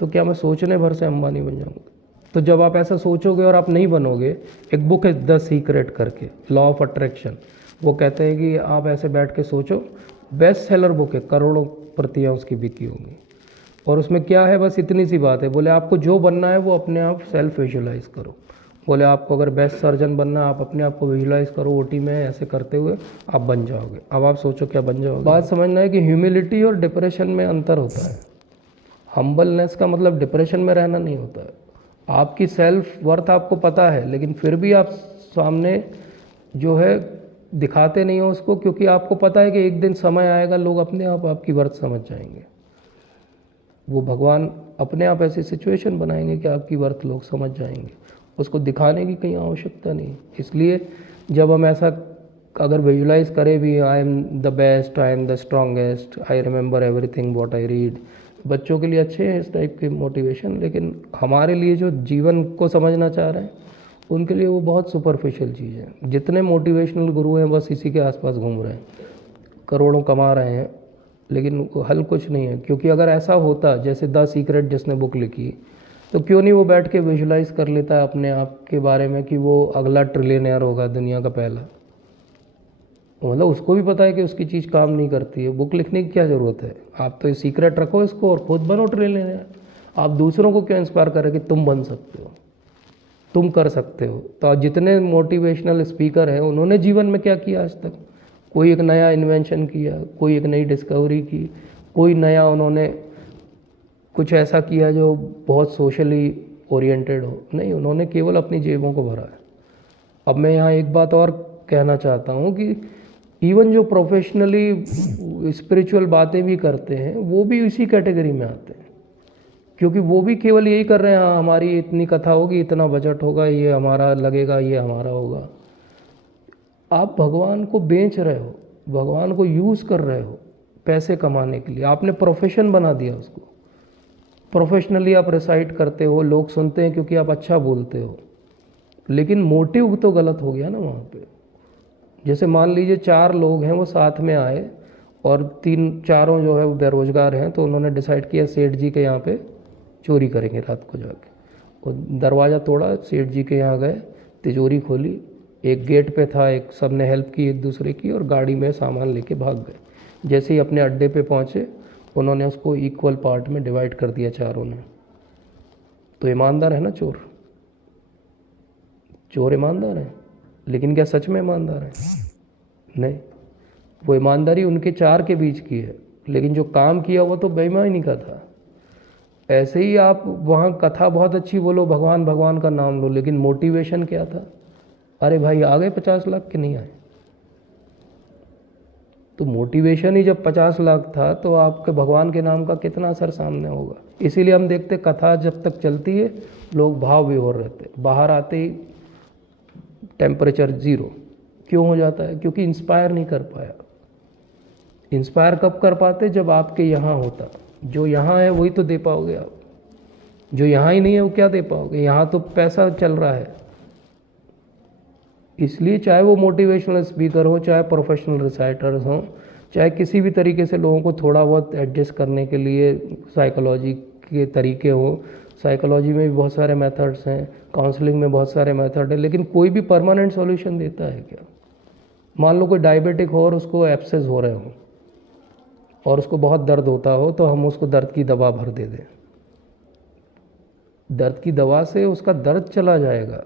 तो क्या मैं सोचने भर से अंबानी बन जाऊँगा? तो जब आप ऐसा सोचोगे और आप नहीं बनोगे, एक बुक है द सीक्रेट करके, लॉ ऑफ अट्रैक्शन, वो कहते हैं कि आप ऐसे बैठ के सोचो, बेस्ट सेलर बुक है, करोड़ों प्रतियाँ उसकी बिकी होंगी। और उसमें क्या है, बस इतनी सी बात है। बोले आपको जो बनना है वो अपने आप सेल्फ विजुलाइज करो। बोले आपको अगर बेस्ट सर्जन बनना है, आप अपने आप को विजुलाइज करो ओटी में, ऐसे करते हुए आप बन जाओगे। अब आप सोचो क्या बन जाओगे। बात समझना है कि ह्यूमिलिटी और डिप्रेशन में अंतर होता है। हम्बलनेस का मतलब डिप्रेशन में रहना नहीं होता है। आपकी सेल्फ वर्थ आपको पता है, लेकिन फिर भी आप सामने जो है दिखाते नहीं हो उसको, क्योंकि आपको पता है कि एक दिन समय आएगा लोग अपने आप आपकी वर्थ समझ जाएंगे। वो भगवान अपने आप ऐसी सिचुएशन बनाएंगे कि आपकी वर्थ लोग समझ जाएंगे, उसको दिखाने की कहीं आवश्यकता नहीं। इसलिए जब हम ऐसा अगर विजुलाइज करें भी, I am the best, I am the strongest, I remember everything what I read, बच्चों के लिए अच्छे हैं इस टाइप के मोटिवेशन, लेकिन हमारे लिए जो जीवन को समझना चाह रहे हैं उनके लिए वो बहुत सुपरफिशियल चीज़ है। जितने मोटिवेशनल गुरु हैं बस इसी के आसपास घूम रहे हैं, करोड़ों कमा रहे हैं, लेकिन हल कुछ नहीं है। क्योंकि अगर ऐसा होता जैसे द सीक्रेट जिसने बुक लिखी, तो क्यों नहीं वो बैठ के विजुलाइज कर लेता है अपने आप के बारे में कि वो अगला ट्रिलियनर होगा, दुनिया का पहला। मतलब उसको भी पता है कि उसकी चीज़ काम नहीं करती है, बुक लिखने की क्या ज़रूरत है। आप तो ये सीक्रेट रखो इसको और खुद बनो ट्रिलियनर। आप दूसरों को क्यों इंस्पायर करें कि तुम बन सकते हो, तुम कर सकते हो। तो जितने मोटिवेशनल स्पीकर हैं उन्होंने जीवन में क्या किया आज तक? कोई एक नया इन्वेंशन किया, कोई एक नई डिस्कवरी की, कोई नया उन्होंने कुछ ऐसा किया जो बहुत सोशली ओरिएंटेड हो? नहीं, उन्होंने केवल अपनी जेबों को भरा है। अब मैं यहाँ एक बात और कहना चाहता हूँ कि इवन जो प्रोफेशनली स्पिरिचुअल बातें भी करते हैं वो भी इसी कैटेगरी में आते हैं, क्योंकि वो भी केवल यही कर रहे हैं, हाँ हमारी इतनी कथा होगी, इतना बजट होगा, ये हमारा लगेगा, ये हमारा होगा। आप भगवान को बेच रहे हो, भगवान को यूज़ कर रहे हो पैसे कमाने के लिए। आपने प्रोफेशन बना दिया उसको। प्रोफेशनली आप रिसाइट करते हो, लोग सुनते हैं क्योंकि आप अच्छा बोलते हो, लेकिन मोटिव तो गलत हो गया ना वहाँ पे। जैसे मान लीजिए 4 लोग हैं, वो साथ में आए और 3-4 जो है वो बेरोजगार हैं, तो उन्होंने डिसाइड किया सेठ जी के यहाँ पे चोरी करेंगे रात को जाके। और दरवाज़ा तोड़ा, सेठ जी के यहाँ गए, तिजोरी खोली, एक गेट पे था, एक सब ने हेल्प की एक दूसरे की, और गाड़ी में सामान लेके भाग गए। जैसे ही अपने अड्डे पे पहुँचे उन्होंने उसको इक्वल पार्ट में डिवाइड कर दिया चारों ने। तो ईमानदार है ना चोर? चोर ईमानदार है, लेकिन क्या सच में ईमानदार है? नहीं। वो ईमानदारी उनके चार के बीच की है, लेकिन जो काम किया वो तो बेईमानी का था। ऐसे ही आप वहाँ कथा बहुत अच्छी बोलो, भगवान भगवान का नाम लो, लेकिन मोटिवेशन क्या था? अरे भाई आ गए 50 लाख के नहीं आए? तो मोटिवेशन ही जब 50 लाख था तो आपके भगवान के नाम का कितना असर सामने होगा। इसीलिए हम देखते कथा जब तक चलती है लोग भाव विभोर रहते, बाहर आते ही टेम्परेचर 0 क्यों हो जाता है? क्योंकि इंस्पायर नहीं कर पाया। इंस्पायर कब कर पाते? जब आपके यहाँ होता। जो यहाँ है वही तो दे पाओगे आप, जो यहाँ ही नहीं है वो क्या दे पाओगे? यहाँ तो पैसा चल रहा है। इसलिए चाहे वो मोटिवेशनल स्पीकर हो, चाहे प्रोफेशनल रिसाइटर्स हों, चाहे किसी भी तरीके से लोगों को थोड़ा बहुत एडजस्ट करने के लिए साइकोलॉजी के तरीके हो, साइकोलॉजी में भी बहुत सारे मेथड्स हैं, काउंसलिंग में बहुत सारे मेथड हैं, लेकिन कोई भी परमानेंट सॉल्यूशन देता है क्या? मान लो कोई डायबिटिक हो और उसको एब्सेस हो रहे हो और उसको बहुत दर्द होता हो, तो हम उसको दर्द की दवा भर दे दें। दर्द की दवा से उसका दर्द चला जाएगा,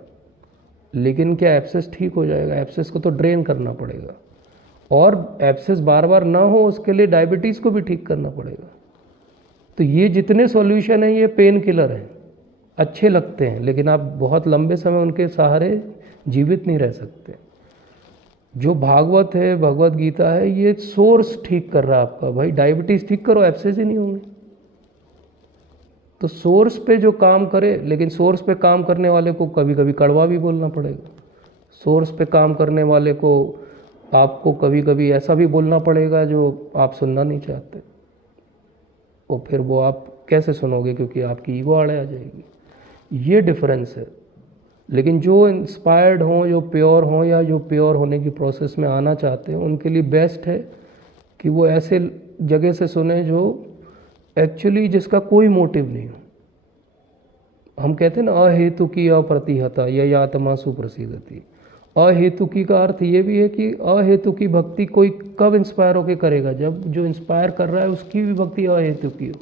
लेकिन क्या एब्सेस ठीक हो जाएगा? एब्सेस को तो ड्रेन करना पड़ेगा, और एब्सेस बार बार ना हो उसके लिए डायबिटीज़ को भी ठीक करना पड़ेगा। तो ये जितने सॉल्यूशन हैं ये पेन किलर हैं, अच्छे लगते हैं, लेकिन आप बहुत लंबे समय उनके सहारे जीवित नहीं रह सकते। जो भागवत है, भगवत गीता है, ये सोर्स ठीक कर रहा है आपका। भाई डायबिटीज़ ठीक करो, एब्सेस ही नहीं होंगे। तो सोर्स पे जो काम करे, लेकिन सोर्स पे काम करने वाले को कभी कभी कड़वा भी बोलना पड़ेगा। सोर्स पे काम करने वाले को आपको कभी कभी ऐसा भी बोलना पड़ेगा जो आप सुनना नहीं चाहते, और फिर वो आप कैसे सुनोगे? क्योंकि आपकी ईगो आड़े आ जाएगी। ये डिफरेंस है। लेकिन जो इंस्पायर्ड हों, जो प्योर हों, या जो प्योर होने की प्रोसेस में आना चाहते हैं, उनके लिए बेस्ट है कि वो ऐसे जगह से सुने जो एक्चुअली जिसका कोई मोटिव नहीं हो। हम कहते हैं ना अहेतुकी अप्रतिहता या आत्मा सुप्रसिद्धति। अहेतुकी का अर्थ ये भी है कि अहेतुकी भक्ति कोई कब इंस्पायर होकर करेगा? जब जो इंस्पायर कर रहा है उसकी भी भक्ति अहेतुकी हो।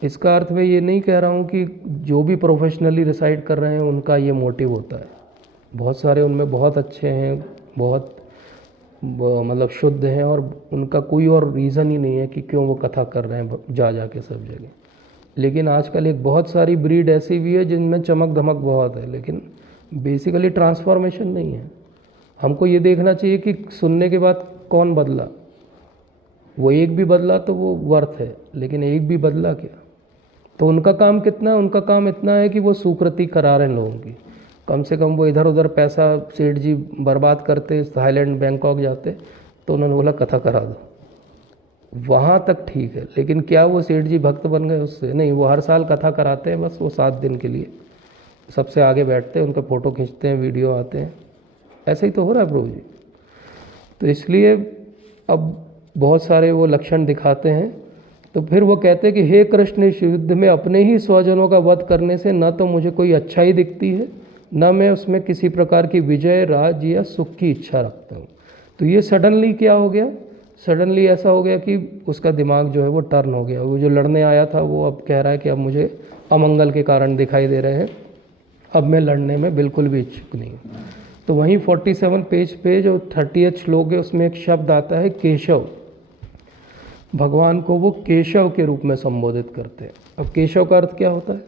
इसका अर्थ मैं ये नहीं कह रहा हूँ कि जो भी प्रोफेशनली रिसाइड कर रहे हैं उनका ये मोटिव होता है। बहुत सारे उनमें बहुत अच्छे हैं, बहुत मतलब शुद्ध हैं, और उनका कोई और रीज़न ही नहीं है कि क्यों वो कथा कर रहे हैं जा जा के सब जगह। लेकिन आजकल एक बहुत सारी ब्रीड ऐसी भी है जिनमें चमक धमक बहुत है, लेकिन बेसिकली ट्रांसफॉर्मेशन नहीं है। हमको ये देखना चाहिए कि सुनने के बाद कौन बदला। वो एक भी बदला तो वो वर्थ है, लेकिन एक भी बदला क्या? तो उनका काम कितना है? उनका काम इतना है कि वो सुकृति करा रहे हैं लोगों की। कम से कम वो इधर उधर पैसा सेठ जी बर्बाद करते, थाईलैंड बैंकॉक जाते, तो उन्होंने बोला कथा करा दो, वहाँ तक ठीक है। लेकिन क्या वो सेठ जी भक्त बन गए उससे? नहीं, वो हर साल कथा कराते हैं, बस वो 7 दिन के लिए सबसे आगे बैठते हैं, उनका फ़ोटो खींचते हैं, वीडियो आते हैं। ऐसे ही तो हो रहा है प्रभु जी। तो इसलिए अब बहुत सारे वो लक्षण दिखाते हैं, तो फिर वो कहते हैं कि हे कृष्ण, इस युद्ध में अपने ही स्वजनों का वध करने से न तो मुझे कोई अच्छाई दिखती है, न मैं उसमें किसी प्रकार की विजय, राज या सुख की इच्छा रखता हूँ। तो ये सडनली क्या हो गया? सडनली ऐसा हो गया कि उसका दिमाग जो है वो टर्न हो गया। वो जो लड़ने आया था वो अब कह रहा है कि अब मुझे अमंगल के कारण दिखाई दे रहे हैं, अब मैं लड़ने में बिल्कुल भी इच्छुक नहीं हूँ। तो वहीं 47 पेज पे जो 30th श्लोक है उसमें एक शब्द आता है केशव। भगवान को वो केशव के रूप में संबोधित करते हैं। अब केशव का अर्थ क्या होता है?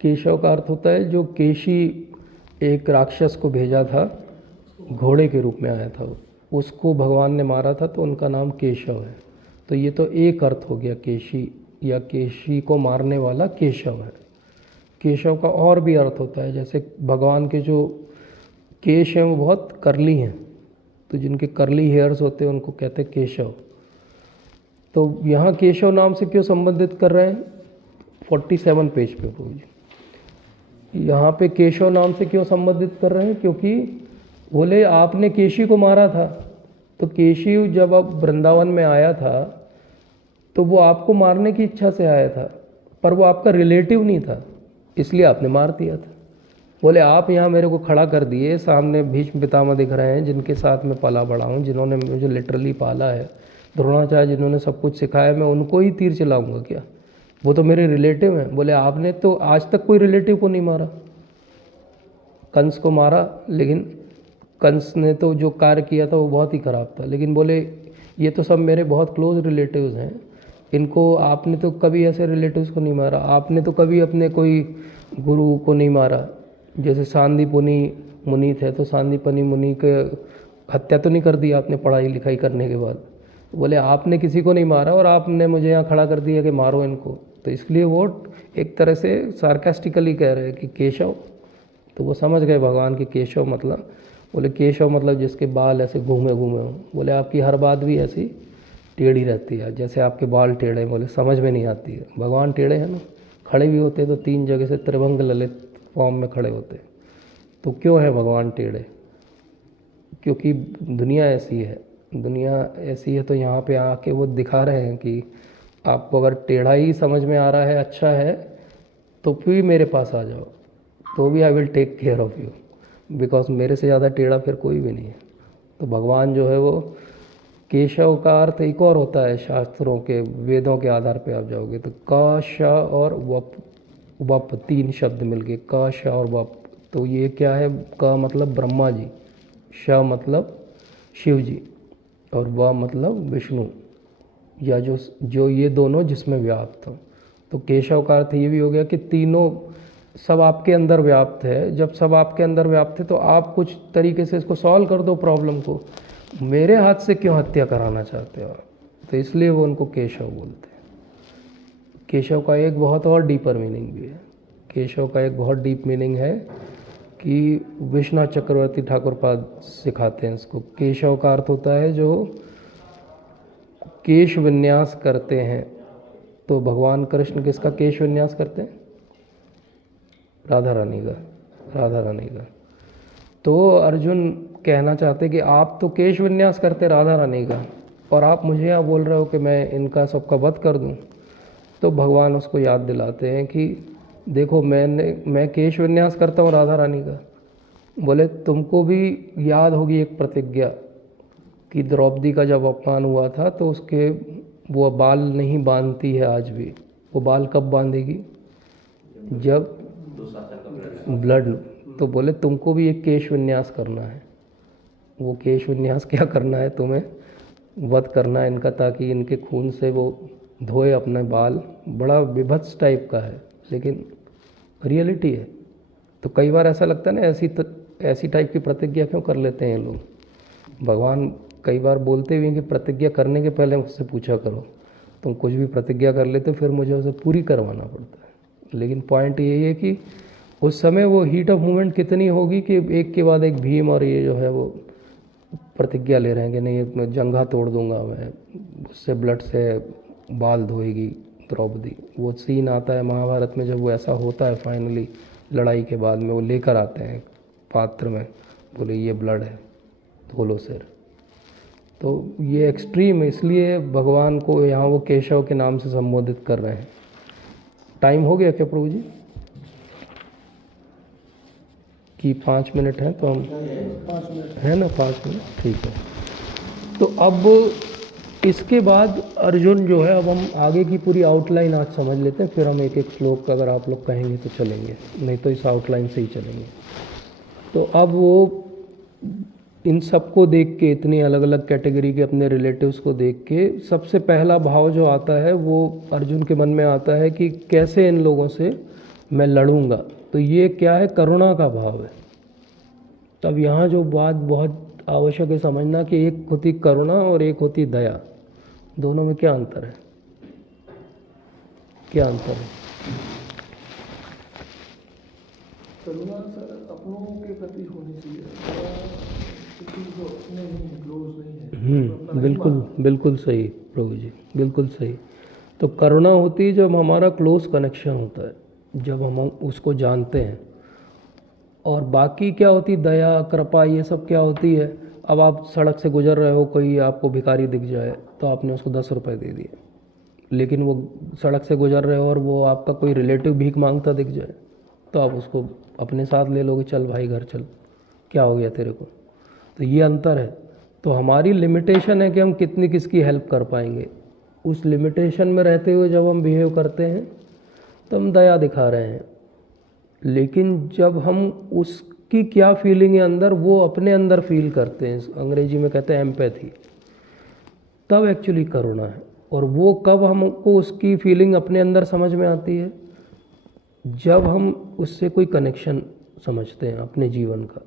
केशव का अर्थ होता है जो केशी एक राक्षस को भेजा था, घोड़े के रूप में आया था, उसको भगवान ने मारा था, तो उनका नाम केशव है। तो ये तो एक अर्थ हो गया, केशी या केशी को मारने वाला केशव है। केशव का और भी अर्थ होता है, जैसे भगवान के जो केश हैं वो बहुत करली हैं, तो जिनके करली हेयर्स होते हैं उनको कहते हैं केशव। तो यहाँ केशव नाम से क्यों संबंधित कर रहे हैं? 47 पेज पे प्रभु जी यहाँ पे केशव नाम से क्यों संबंधित कर रहे हैं? क्योंकि बोले आपने केशी को मारा था, तो केशी जब अब वृंदावन में आया था तो वो आपको मारने की इच्छा से आया था, पर वो आपका रिलेटिव नहीं था, इसलिए आपने मार दिया था। बोले आप यहाँ मेरे को खड़ा कर दिए, सामने भीष्म पितामह दिख रहे हैं जिनके साथ मैं पला बड़ा हूँ, जिन्होंने मुझे लिटरली पाला है, द्रोणाचार्य जिन्होंने सब कुछ सिखाया, मैं उनको ही तीर चलाऊँगा क्या? वो तो मेरे रिलेटिव हैं। बोले आपने तो आज तक कोई रिलेटिव को नहीं मारा, कंस को मारा, लेकिन कंस ने तो जो कार्य किया था वो बहुत ही ख़राब था। लेकिन बोले ये तो सब मेरे बहुत क्लोज रिलेटिव्स हैं, इनको आपने तो कभी ऐसे रिलेटिव्स को नहीं मारा, आपने तो कभी अपने कोई गुरु को नहीं मारा। जैसे सांदीपनि मुनि थे, तो सांदीपनि मुनि के हत्या तो नहीं कर दी आपने पढ़ाई लिखाई करने के बाद। बोले आपने किसी को नहीं मारा और आपने मुझे यहाँ खड़ा कर दिया कि मारो इनको। तो इसलिए वो एक तरह से सार्कास्टिकली कह रहे हैं कि केशव, तो वो समझ गए भगवान के केशव मतलब, बोले केशव मतलब जिसके बाल ऐसे घूमे घूमे हों। बोले आपकी हर बात भी ऐसी टेढ़ी रहती है जैसे आपके बाल टेढ़े। बोले समझ में नहीं आती है, भगवान टेढ़े हैं ना, खड़े भी होते तो 3 जगह से त्रिभंग ललित फॉर्म में खड़े होते। तो क्यों है भगवान टेढ़े? क्योंकि दुनिया ऐसी है, दुनिया ऐसी है तो यहाँ पे आके वो दिखा रहे हैं कि आपको अगर टेढ़ा ही समझ में आ रहा है अच्छा है तो भी मेरे पास आ जाओ, तो भी I will take care of you, because मेरे से ज़्यादा टेढ़ा फिर कोई भी नहीं है। तो भगवान जो है वो केशव का अर्थ एक और होता है शास्त्रों के, वेदों के आधार पे आप जाओगे तो क श और वप, वप 3 शब्द मिलके क श और वप। तो ये क्या है? क मतलब ब्रह्मा जी, श मतलब शिव जी, और व मतलब विष्णु, या जो ये दोनों जिसमें व्याप्त हो। तो केशव का अर्थ ये भी हो गया कि तीनों सब आपके अंदर व्याप्त है। जब सब आपके अंदर व्याप्त है तो आप कुछ तरीके से इसको सॉल्व कर दो प्रॉब्लम को। मेरे हाथ से क्यों हत्या कराना चाहते हो आप? तो इसलिए वो उनको केशव बोलते हैं। केशव का एक बहुत और डीपर मीनिंग भी है। केशव का एक बहुत डीप मीनिंग है कि विश्वनाथ चक्रवर्ती ठाकुर पाद सिखाते हैं इसको। केशव का अर्थ होता है जो केश विन्यास करते हैं। तो भगवान कृष्ण किसका केश विन्यास करते हैं? राधा रानी का, राधा रानी का। तो अर्जुन कहना चाहते कि आप तो केश विन्यास करते राधा रानी का, और आप मुझे यहाँ बोल रहे हो कि मैं इनका सबका वध कर दूँ। तो भगवान उसको याद दिलाते हैं कि देखो मैं केश विन्यास करता हूँ राधा रानी का। बोले तुमको भी याद होगी एक प्रतिज्ञा कि द्रौपदी का जब अपमान हुआ था तो उसके वो बाल नहीं बांधती है आज भी। वो बाल कब बांधेगी? जब ब्लड। तो बोले तुमको भी एक केश विन्यास करना है। वो केश विन्यास क्या करना है? तुम्हें वध करना है इनका, ताकि इनके खून से वो धोए अपने बाल। बड़ा विभत्स टाइप का है लेकिन रियलिटी है। तो कई बार ऐसा लगता है ना, ऐसी टाइप की प्रतिज्ञा क्यों कर लेते हैं लोग। भगवान कई बार बोलते हुए कि प्रतिज्ञा करने के पहले मुझसे पूछा करो। तुम कुछ भी प्रतिज्ञा कर लेते फिर मुझे उसे पूरी करवाना पड़ता है। लेकिन पॉइंट यही है कि उस समय वो हीट ऑफ मोमेंट कितनी होगी कि एक के बाद एक भीम और ये जो है वो प्रतिज्ञा ले रहे हैं कि नहीं जंघा तोड़ दूंगा मैं, उससे ब्लड से बाल धोएगी द्रौपदी। वो सीन आता है महाभारत में जब वो ऐसा होता है फाइनली लड़ाई के बाद में, वो लेकर आते हैं पात्र में, बोले ये ब्लड है, धो लो सिर। तो ये एक्सट्रीम है, इसलिए भगवान को यहाँ वो केशव के नाम से संबोधित कर रहे हैं। टाइम हो गया क्या प्रभु जी? कि 5 मिनट हैं तो हम 5 मिनट है ना, 5 मिनट ठीक है। तो अब इसके बाद अर्जुन जो है, अब हम आगे की पूरी आउटलाइन आज समझ लेते हैं, फिर हम एक एक श्लोक अगर आप लोग कहेंगे तो चलेंगे, नहीं तो इस आउटलाइन से ही चलेंगे। तो अब वो इन सबको देख के, इतनी अलग अलग कैटेगरी के अपने रिलेटिव्स को देख के, सबसे पहला भाव जो आता है वो अर्जुन के मन में आता है कि कैसे इन लोगों से मैं लड़ूंगा। तो ये क्या है? करुणा का भाव है। तब यहाँ जो बात बहुत आवश्यक है समझना कि एक होती करुणा और एक होती दया। दोनों में क्या अंतर है? क्या अंतर है? करुणा सर अपनों के प्रति होनी चाहिए, किसी को अपने नहीं क्लोज नहीं है तो अपना नहीं बिल्कुल मानता। बिल्कुल सही प्रभु जी, बिल्कुल सही। तो करुणा होती है जब हमारा क्लोज कनेक्शन होता है, जब हम उसको जानते हैं। और बाकी क्या होती? दया, कृपा, ये सब क्या होती है? अब आप सड़क से गुजर रहे हो, कोई आपको भिखारी दिख जाए तो आपने उसको 10 रुपये दे दिए, लेकिन वो सड़क से गुजर रहे हो और वो आपका कोई रिलेटिव भीख मांगता दिख जाए तो आप उसको अपने साथ ले लोगे, चल भाई घर चल, क्या हो गया तेरे को। तो ये अंतर है। तो हमारी लिमिटेशन है कि हम कितनी किसकी हेल्प कर पाएंगे। उस लिमिटेशन में रहते हुए जब हम बिहेव करते हैं तो हम दया दिखा रहे हैं। लेकिन जब हम उसकी क्या फीलिंग है अंदर, वो अपने अंदर फील करते हैं, अंग्रेजी में कहते हैं एम्पैथी, तब एक्चुअली करुणा है। और वो कब हमको उसकी फीलिंग अपने अंदर समझ में आती है, जब हम उससे कोई कनेक्शन समझते हैं अपने जीवन का,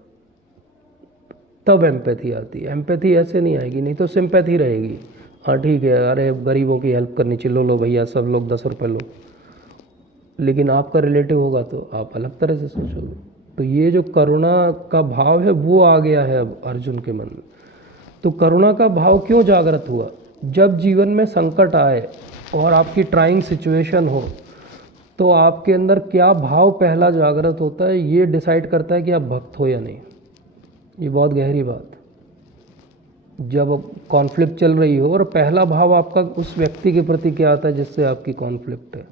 तब एम्पैथी आती है। एम्पैथी ऐसे नहीं आएगी, नहीं तो सिंपैथी रहेगी। हाँ ठीक है, अरे गरीबों की हेल्प करनी चाहिए, लो लो भैया सब लोग 10 रुपये लो, लेकिन आपका रिलेटिव होगा तो आप अलग तरह से सोचोगे। तो ये जो करुणा का भाव है वो आ गया है अब अर्जुन के मन में। तो करुणा का भाव क्यों जागृत हुआ, जब जीवन में संकट आए और आपकी ट्राइंग सिचुएशन हो, तो आपके अंदर क्या भाव पहला जागृत होता है, ये डिसाइड करता है कि आप भक्त हो या नहीं। ये बहुत गहरी बात। जब कॉन्फ्लिक्ट चल रही हो और पहला भाव आपका उस व्यक्ति के प्रति क्या आता है जिससे आपकी कॉन्फ्लिक्ट है,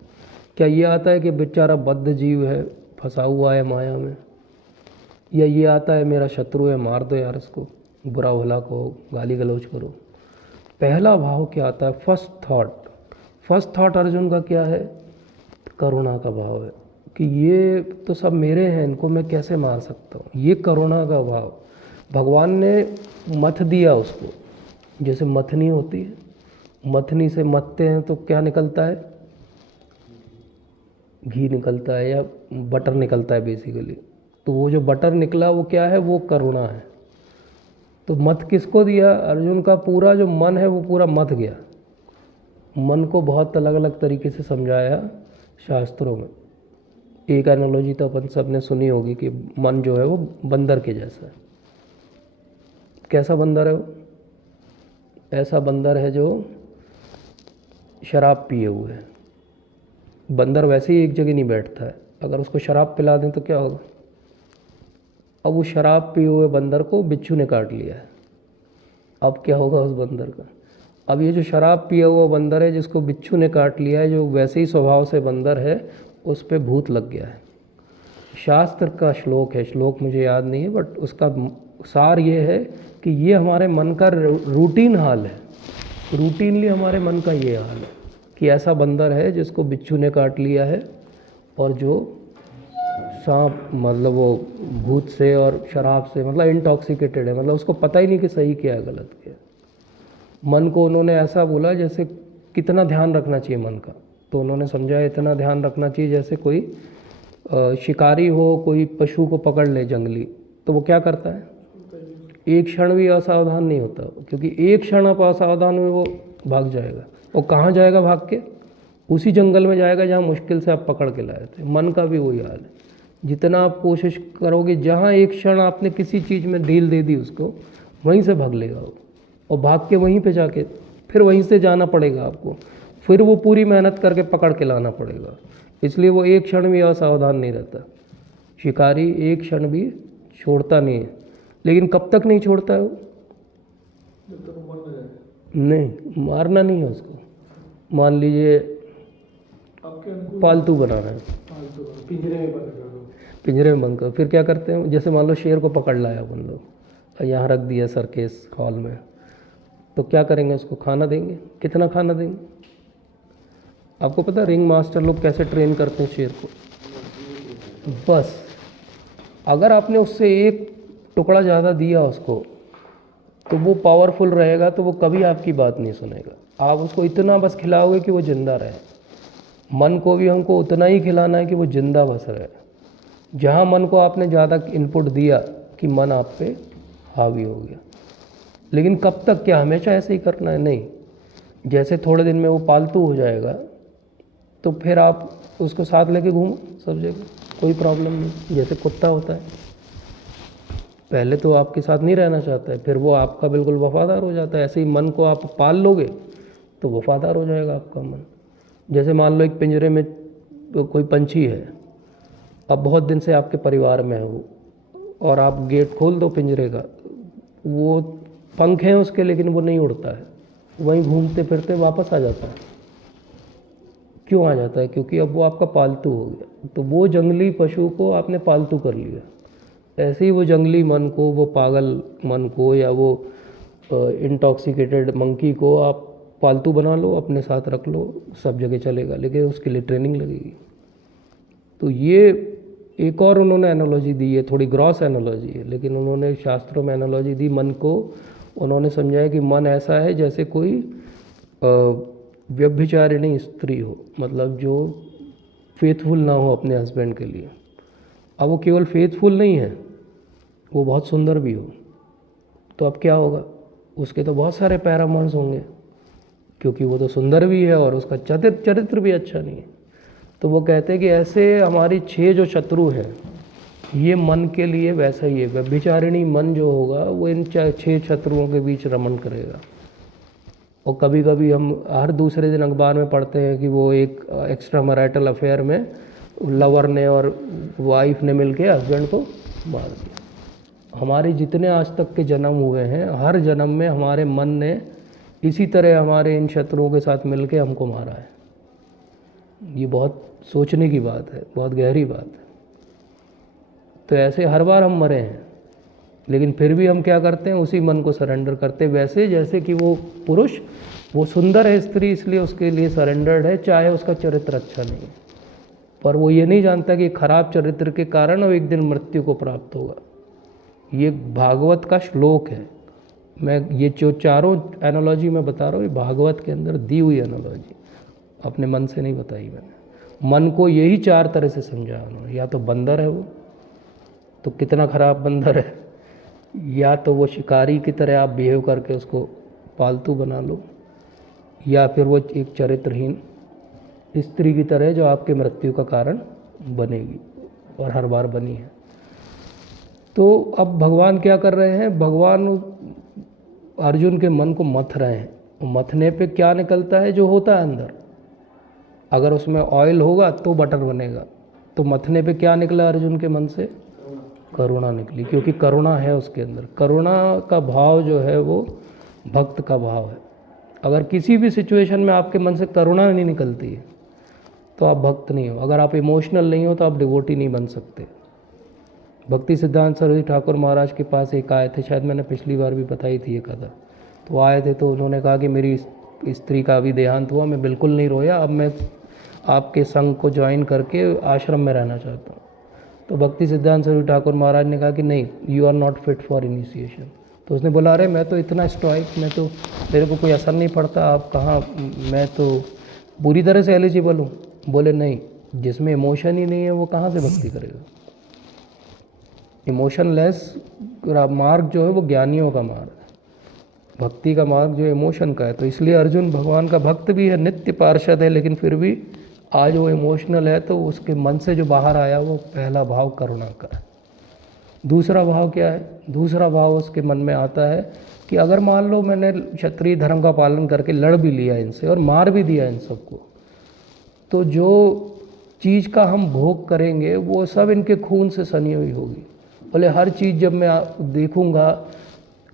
क्या ये आता है कि बेचारा बद्ध जीव है, फंसा हुआ है माया में, या ये आता है मेरा शत्रु है, मार दो यार इसको, बुरा भला कहो, गाली गलौज करो। पहला भाव क्या आता है, फर्स्ट थॉट अर्जुन का क्या है, करुणा का भाव है कि ये तो सब मेरे हैं, इनको मैं कैसे मार सकता हूँ। ये करुणा का भाव, भगवान ने मथ दिया उसको, जैसे मथनी होती है, मथनी से मथते हैं तो क्या निकलता है, घी निकलता है या बटर निकलता है बेसिकली। तो वो जो बटर निकला वो क्या है, वो करुणा है। तो मत किसको दिया, अर्जुन का पूरा जो मन है वो पूरा मथ गया। मन को बहुत अलग अलग तरीके से समझाया शास्त्रों में। एक एनालॉजी तो अपन सब ने सुनी होगी कि मन जो है वो बंदर के जैसा है। कैसा बंदर है वो, ऐसा बंदर है जो शराब पिए हुए है। बंदर वैसे ही एक जगह नहीं बैठता है, अगर उसको शराब पिला दें तो क्या होगा। अब वो शराब पिए हुए बंदर को बिच्छू ने काट लिया है, अब क्या होगा उस बंदर का। अब ये जो शराब पिया हुआ बंदर है जिसको बिच्छू ने काट लिया है, जो वैसे ही स्वभाव से बंदर है, उस पे भूत लग गया है। शास्त्र का श्लोक है, श्लोक मुझे याद नहीं है, बट उसका सार ये है कि ये हमारे मन का रूटीन हाल है। रूटीनली हमारे मन का ये हाल है कि ऐसा बंदर है जिसको बिच्छू ने काट लिया है, और जो सांप मतलब वो भूत से और शराब से मतलब इंटॉक्सिकेटेड है, मतलब उसको पता ही नहीं कि सही क्या है गलत क्या है। मन को उन्होंने ऐसा बोला जैसे कितना ध्यान रखना चाहिए मन का, तो उन्होंने समझा इतना ध्यान रखना चाहिए जैसे कोई शिकारी हो, कोई पशु को पकड़ ले जंगली, तो वो क्या करता है, एक क्षण भी असावधान नहीं होता, क्योंकि एक क्षण आप असावधान हुए वो भाग जाएगा। और कहाँ जाएगा भाग के, उसी जंगल में जाएगा जहाँ मुश्किल से आप पकड़ के लाए थे। मन का भी वही हाल है, जितना आप कोशिश करोगे, जहाँ एक क्षण आपने किसी चीज़ में ढील दे दी उसको, वहीं से भाग लेगा वो, और भाग के वहीं पे जाके फिर वहीं से जाना पड़ेगा आपको, फिर वो पूरी मेहनत करके पकड़ के लाना पड़ेगा। इसलिए वो एक क्षण भी असावधान नहीं रहता। शिकारी एक क्षण भी छोड़ता नहीं है, लेकिन कब तक नहीं छोड़ता है वो, जब तक मन रहे। नहीं, मारना नहीं है उसको। मान लीजिए आपके अनुकूल पालतू बनाना है, फालतू पिंजरे में बंद कर दो। पिंजरे में बंद कर, फिर क्या करते हैं, जैसे मान लो शेर को पकड़ लाया अपन लोग और यहाँ रख दिया सर्केस हॉल में, तो क्या करेंगे, उसको खाना देंगे। कितना खाना देंगे, आपको पता है रिंग मास्टर लोग कैसे ट्रेन करते हैं शेर को, बस अगर आपने उससे एक टुकड़ा ज़्यादा दिया उसको, तो वो पावरफुल रहेगा, तो वो कभी आपकी बात नहीं सुनेगा। आप उसको इतना बस खिलाओगे कि वो जिंदा रहे। मन को भी हमको उतना ही खिलाना है कि वो जिंदा बस रहे। जहाँ मन को आपने ज़्यादा इनपुट दिया कि मन आप पे हावी हो गया, लेकिन कब तक, क्या हमेशा ऐसे ही करना है, नहीं। जैसे थोड़े दिन में वो पालतू हो जाएगा, तो फिर आप उसको साथ लेके घूमो सब जगह, कोई प्रॉब्लम नहीं। जैसे कुत्ता होता है, पहले तो आपके साथ नहीं रहना चाहता है, फिर वो आपका बिल्कुल वफादार हो जाता है। ऐसे ही मन को आप पाल लोगे तो वफादार हो जाएगा आपका मन। जैसे मान लो एक पिंजरे में कोई पंछी है, अब बहुत दिन से आपके परिवार में है वो, और आप गेट खोल दो पिंजरे का, वो पंख हैं उसके लेकिन वो नहीं उड़ता है, वहीं घूमते फिरते वापस आ जाता है। क्यों आ जाता है, क्योंकि अब वो आपका पालतू हो गया। तो वो जंगली पशु को आपने पालतू कर लिया। ऐसे ही वो जंगली मन को, वो पागल मन को, या वो इंटॉक्सिकेटेड मंकी को आप पालतू बना लो, अपने साथ रख लो, सब जगह चलेगा, लेकिन उसके लिए ट्रेनिंग लगेगी। तो ये एक और उन्होंने एनालॉजी दी है, थोड़ी ग्रॉस एनालॉजी है, लेकिन उन्होंने शास्त्रों में एनालॉजी दी मन को। उन्होंने समझाया कि मन ऐसा है जैसे कोई व्यभिचारिणी स्त्री हो, मतलब जो फेथफुल ना हो अपने हस्बैंड के लिए। अब वो केवल फेथफुल नहीं है, वो बहुत सुंदर भी हो, तो अब क्या होगा, उसके तो बहुत सारे पैरामॉन्स होंगे, क्योंकि वो तो सुंदर भी है और उसका चरित्र भी अच्छा नहीं है। तो वो कहते हैं कि ऐसे हमारी 6 जो शत्रु हैं, ये मन के लिए वैसा ही है। व्यभिचारिणी मन जो होगा वो इन 6 शत्रुओं के बीच रमण करेगा। और कभी कभी हम हर दूसरे दिन अखबार में पढ़ते हैं कि वो एक एक्स्ट्रा मैरिटल अफेयर में लवर ने और वाइफ ने मिलके हस्बैंड को मार दिया। हमारे जितने आज तक के जन्म हुए हैं, हर जन्म में हमारे मन ने इसी तरह हमारे इन शत्रुओं के साथ मिलके हमको मारा है। ये बहुत सोचने की बात है, बहुत गहरी बात है। तो ऐसे हर बार हम मरे हैं, लेकिन फिर भी हम क्या करते हैं, उसी मन को सरेंडर करते हैं। वैसे जैसे कि वो पुरुष, वो सुंदर है स्त्री इसलिए उसके लिए सरेंडर्ड है, चाहे उसका चरित्र अच्छा नहीं है, पर वो ये नहीं जानता कि खराब चरित्र के कारण वो एक दिन मृत्यु को प्राप्त होगा। ये भागवत का श्लोक है। मैं ये जो चारों एनालॉजी मैं बता रहा हूँ, ये भागवत के अंदर दी हुई एनालॉजी, अपने मन से नहीं बताई मैंने। मन को यही 4 तरह से समझा उन्होंने। या तो बंदर है वो, तो कितना खराब बंदर है, या तो वो शिकारी की तरह आप बिहेव करके उसको पालतू बना लो, या फिर वो एक चरित्रहीन स्त्री की तरह जो आपके मृत्यु का कारण बनेगी और हर बार बनी है। तो अब भगवान क्या कर रहे हैं, भगवान अर्जुन के मन को मथ रहे हैं। मथने पे क्या निकलता है, जो होता है अंदर। अगर उसमें ऑयल होगा तो बटर बनेगा, तो मथने पे क्या निकला अर्जुन के मन से, करुणा निकली, क्योंकि करुणा है उसके अंदर। करुणा का भाव जो है वो भक्त का भाव है। अगर किसी भी सिचुएशन में आपके मन से करुणा नहीं निकलती है तो आप भक्त नहीं हो। अगर आप इमोशनल नहीं हो तो आप डिवोटी नहीं बन सकते। भक्ति सिद्धांत सरस्वती ठाकुर महाराज के पास एक आए थे, शायद मैंने पिछली बार भी बताई थी ये कथा। तो आए थे तो उन्होंने कहा कि मेरी स्त्री का अभी देहांत हुआ, मैं बिल्कुल नहीं रोया, अब मैं आपके संघ को ज्वाइन करके आश्रम में रहना चाहता हूँ। तो भक्ति सिद्धांत सरस्वती ठाकुर महाराज ने कहा कि नहीं, you are not fit for initiation. तो उसने बोला, अरे मैं तो इतना स्टॉइक, मैं तो, मेरे को कोई असर नहीं पड़ता, आप कहाँ, मैं तो पूरी तरह से एलिजिबल हूँ। बोले नहीं, जिसमें इमोशन ही नहीं है वो कहाँ से भक्ति करेगा। इमोशनलेस मार्ग जो है वो ज्ञानियों का मार्ग है, भक्ति का मार्ग जो इमोशन का है। तो इसलिए अर्जुन भगवान का भक्त भी है, नित्य पार्षद है, लेकिन फिर भी आज वो इमोशनल है। तो उसके मन से जो बाहर आया वो पहला भाव करुणा का है। दूसरा भाव क्या है, दूसरा भाव उसके मन में आता है कि अगर मान लो मैंने क्षत्रिय धर्म का पालन करके लड़ भी लिया इनसे और मार भी दिया इन सबको, तो जो चीज़ का हम भोग करेंगे वो सब इनके खून से सनी हुई होगी। बोले हर चीज़ जब मैं देखूंगा,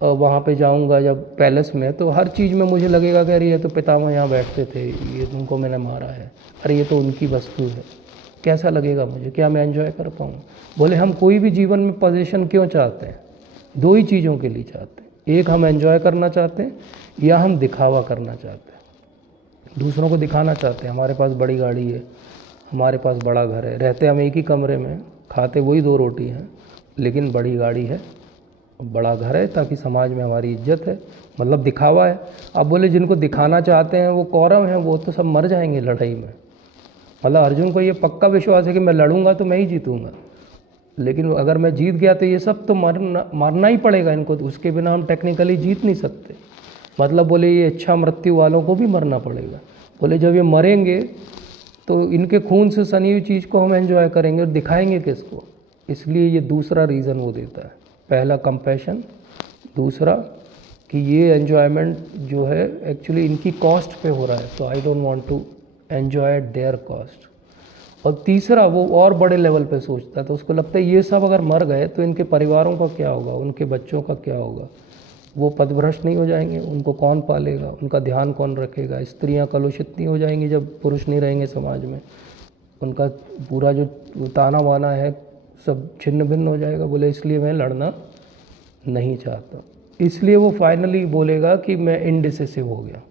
वहाँ पे जाऊंगा जब पैलेस में, तो हर चीज़ में मुझे लगेगा कि अरे ये तो पितामह यहाँ बैठते थे, ये तुमको मैंने मारा है, अरे ये तो उनकी वस्तु है। कैसा लगेगा मुझे, क्या मैं एंजॉय कर पाऊँ। बोले हम कोई भी जीवन में पोजीशन क्यों चाहते हैं, 2 ही चीज़ों के लिए चाहते हैं। एक, हम एंजॉय करना चाहते हैं, या हम दिखावा करना चाहते हैं, दूसरों को दिखाना चाहते हैं। हमारे पास बड़ी गाड़ी है, हमारे पास बड़ा घर है, रहते हम एक ही कमरे में, खाते वही 2 रोटी हैं, लेकिन बड़ी गाड़ी है, बड़ा घर है, ताकि समाज में हमारी इज्जत है, मतलब दिखावा है। अब बोले जिनको दिखाना चाहते हैं वो कौरव हैं, वो तो सब मर जाएंगे लड़ाई में। मतलब अर्जुन को ये पक्का विश्वास है कि मैं लड़ूंगा तो मैं ही जीतूंगा, लेकिन अगर मैं जीत गया तो ये सब तो मारना ही पड़ेगा इनको, तो उसके बिना हम टेक्निकली जीत नहीं सकते। मतलब बोले ये इच्छा मृत्यु वालों को भी मरना पड़ेगा। बोले जब ये मरेंगे तो इनके खून से सनी हुई चीज़ को हम एंजॉय करेंगे और दिखाएंगे किसको। इसलिए ये दूसरा रीज़न वो देता है। पहला कंपैशन, दूसरा कि ये एन्जॉयमेंट जो है एक्चुअली इनकी कॉस्ट पे हो रहा है, तो I don't want to enjoy at their cost. और तीसरा वो और बड़े लेवल पे सोचता है, तो उसको लगता है ये सब अगर मर गए तो इनके परिवारों का क्या होगा, उनके बच्चों का क्या होगा, वो पथभ्रष्ट नहीं हो जाएंगे, उनको कौन पालेगा, उनका ध्यान कौन रखेगा, स्त्रियां कलुषित नहीं हो जाएंगी जब पुरुष नहीं रहेंगे समाज में, उनका पूरा जो ताना वाना है सब छिन्न भिन्न हो जाएगा। बोले इसलिए मैं लड़ना नहीं चाहता। इसलिए वो फाइनली बोलेगा कि मैं इनडिसिसिव हो गया।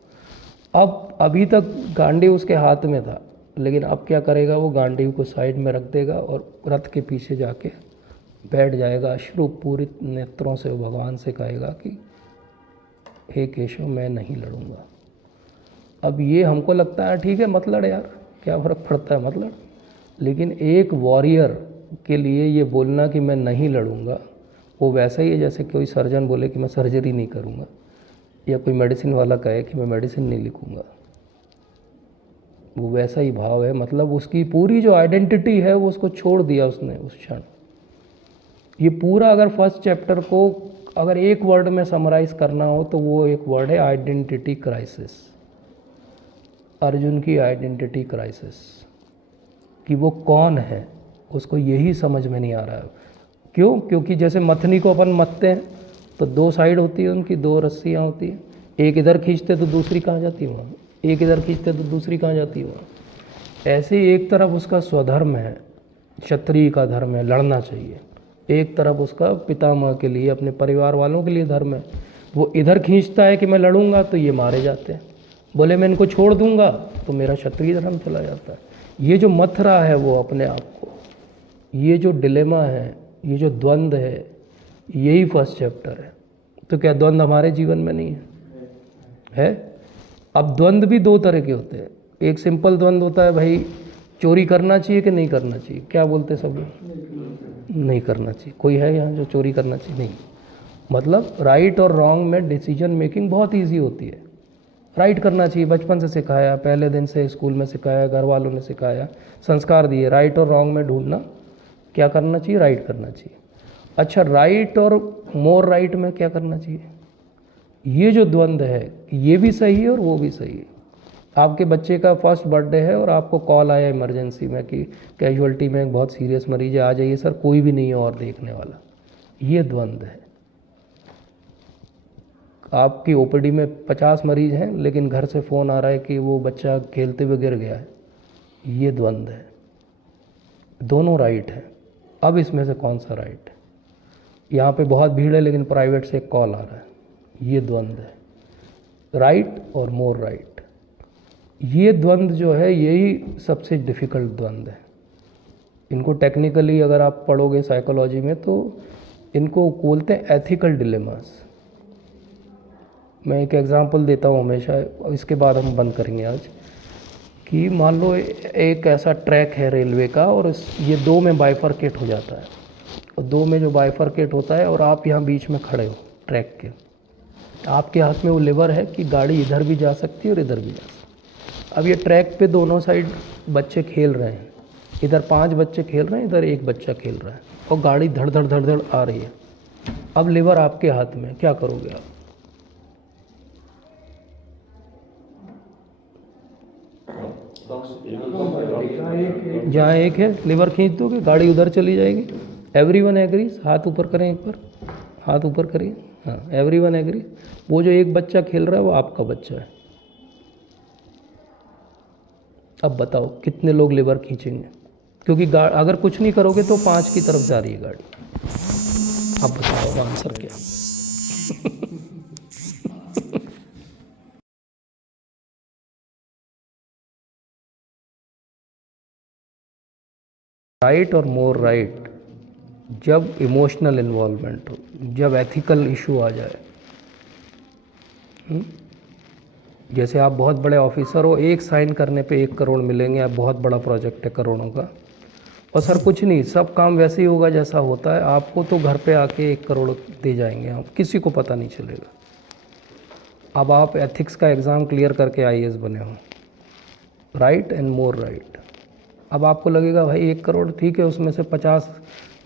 अब अभी तक गांडी उसके हाथ में था, लेकिन अब क्या करेगा, वो गांडीव को साइड में रख देगा और रथ के पीछे जाके बैठ जाएगा। अश्रुपूरित नेत्रों से वो भगवान से कहेगा कि हे केशव, मैं नहीं लड़ूंगा। अब ये हमको लगता है ठीक है मत लड़ यार, क्या फ़र्क पड़ता है मत लड़, लेकिन एक वॉरियर के लिए ये बोलना कि मैं नहीं लड़ूंगा, वो वैसा ही है जैसे कोई सर्जन बोले कि मैं सर्जरी नहीं करूंगा, या कोई मेडिसिन वाला कहे कि मैं मेडिसिन नहीं लिखूंगा। वो वैसा ही भाव है, मतलब उसकी पूरी जो आइडेंटिटी है वो उसको छोड़ दिया उसने उस क्षण। ये पूरा अगर फर्स्ट चैप्टर को अगर एक वर्ड में समराइज करना हो तो वो एक वर्ड है आइडेंटिटी क्राइसिस। अर्जुन की आइडेंटिटी क्राइसिस, कि वो कौन है उसको यही समझ में नहीं आ रहा है। क्यों? क्योंकि जैसे मथनी को अपन मथते हैं तो दो साइड होती है उनकी, दो रस्सियाँ होती हैं, एक इधर खींचते तो दूसरी कहाँ जाती है वहाँ, एक इधर खींचते तो दूसरी कहाँ जाती है वहाँ। ऐसे ही एक तरफ उसका स्वधर्म है, क्षत्रिय का धर्म है, लड़ना चाहिए, एक तरफ उसका पितामह के लिए, अपने परिवार वालों के लिए धर्म है। वो इधर खींचता है कि मैं लड़ूंगा तो ये मारे जाते हैं, बोले मैं इनको छोड़ दूंगा तो मेरा क्षत्रिय धर्म चला जाता है। ये जो मथ रहा है वो अपने आप को, ये जो डिलेमा है, ये जो द्वंद्व है, यही फर्स्ट चैप्टर है। तो क्या द्वंद्व हमारे जीवन में नहीं है? अब द्वंद्व भी दो तरह के होते हैं। एक सिंपल द्वंद्व होता है, भाई चोरी करना चाहिए कि नहीं करना चाहिए, क्या बोलते सब लोग? नहीं करना चाहिए। कोई है यहाँ जो चोरी करना चाहिए? नहीं। मतलब राइट और रॉन्ग में डिसीजन मेकिंग बहुत ईजी होती है। राइट करना चाहिए, बचपन से सिखाया, पहले दिन से स्कूल में सिखाया, घर वालों ने सिखाया, संस्कार दिए। राइट और रॉन्ग में ढूंढना, क्या करना चाहिए? राइट करना चाहिए। अच्छा, राइट और मोर राइट में क्या करना चाहिए? ये जो द्वंद्व है, ये भी सही है और वो भी सही है। आपके बच्चे का फर्स्ट बर्थडे है और आपको कॉल आया इमरजेंसी में कि कैजुअल्टी में एक बहुत सीरियस मरीज है, आ जाइए सर, कोई भी नहीं है और देखने वाला। ये द्वंद्व है। आपकी ओपीडी में 50 मरीज हैं लेकिन घर से फ़ोन आ रहा है कि वो बच्चा खेलते हुए गिर गया है। ये द्वंद्व है। दोनों राइट है। अब इसमें से कौन सा राइट है? यहाँ पे बहुत भीड़ है लेकिन प्राइवेट से एक कॉल आ रहा है, ये द्वंद्व है। राइट और मोर राइट, ये द्वंद्व जो है यही सबसे डिफ़िकल्ट द्वंद्व है। इनको टेक्निकली अगर आप पढ़ोगे साइकोलॉजी में तो इनको बोलते हैं एथिकल डिलेमास। मैं एक एग्जांपल देता हूँ हमेशा, इसके बाद हम बंद करेंगे आज। कि मान लो एक ऐसा ट्रैक है रेलवे का और ये दो में बाइफरकेट हो जाता है, और दो में जो बाइफरकेट होता है और आप यहाँ बीच में खड़े हो ट्रैक के, आपके हाथ में वो लेवर है कि गाड़ी इधर भी जा सकती है और इधर भी जा सकती है। अब ये ट्रैक पे दोनों साइड बच्चे खेल रहे हैं, इधर 5 बच्चे खेल रहे हैं, इधर एक बच्चा खेल रहा है, और गाड़ी धड़ धड़ धड़ धड़ आ रही है। अब लेवर आपके हाथ में, क्या करोगे आप? जहाँ एक है लीवर खींच दोगे, गाड़ी उधर चली जाएगी। Everyone agrees? हाथ ऊपर करें एक बार, हाथ ऊपर करिए। हाँ, एवरीवन एग्री। वो जो एक बच्चा खेल रहा है वो आपका बच्चा है। अब बताओ कितने लोग लीवर खींचेंगे? क्योंकि अगर कुछ नहीं करोगे तो 5 की तरफ जा रही है गाड़ी। अब बताओ आंसर क्या? राइट और मोर राइट, जब इमोशनल इन्वॉल्वमेंट हो, जब एथिकल इशू आ जाए। जैसे आप बहुत बड़े ऑफिसर हो, एक साइन करने पे 1 करोड़ मिलेंगे, आप बहुत बड़ा प्रोजेक्ट है करोड़ों का, और सर कुछ नहीं, सब काम वैसे ही होगा जैसा होता है, आपको तो घर पे आके 1 करोड़ दे जाएंगे, आप किसी को पता नहीं चलेगा। अब आप एथिक्स का एग्ज़ाम क्लियर करके IAS बने हो, राइट एंड मोर राइट। अब आपको लगेगा भाई 1 करोड़ ठीक है, उसमें से 50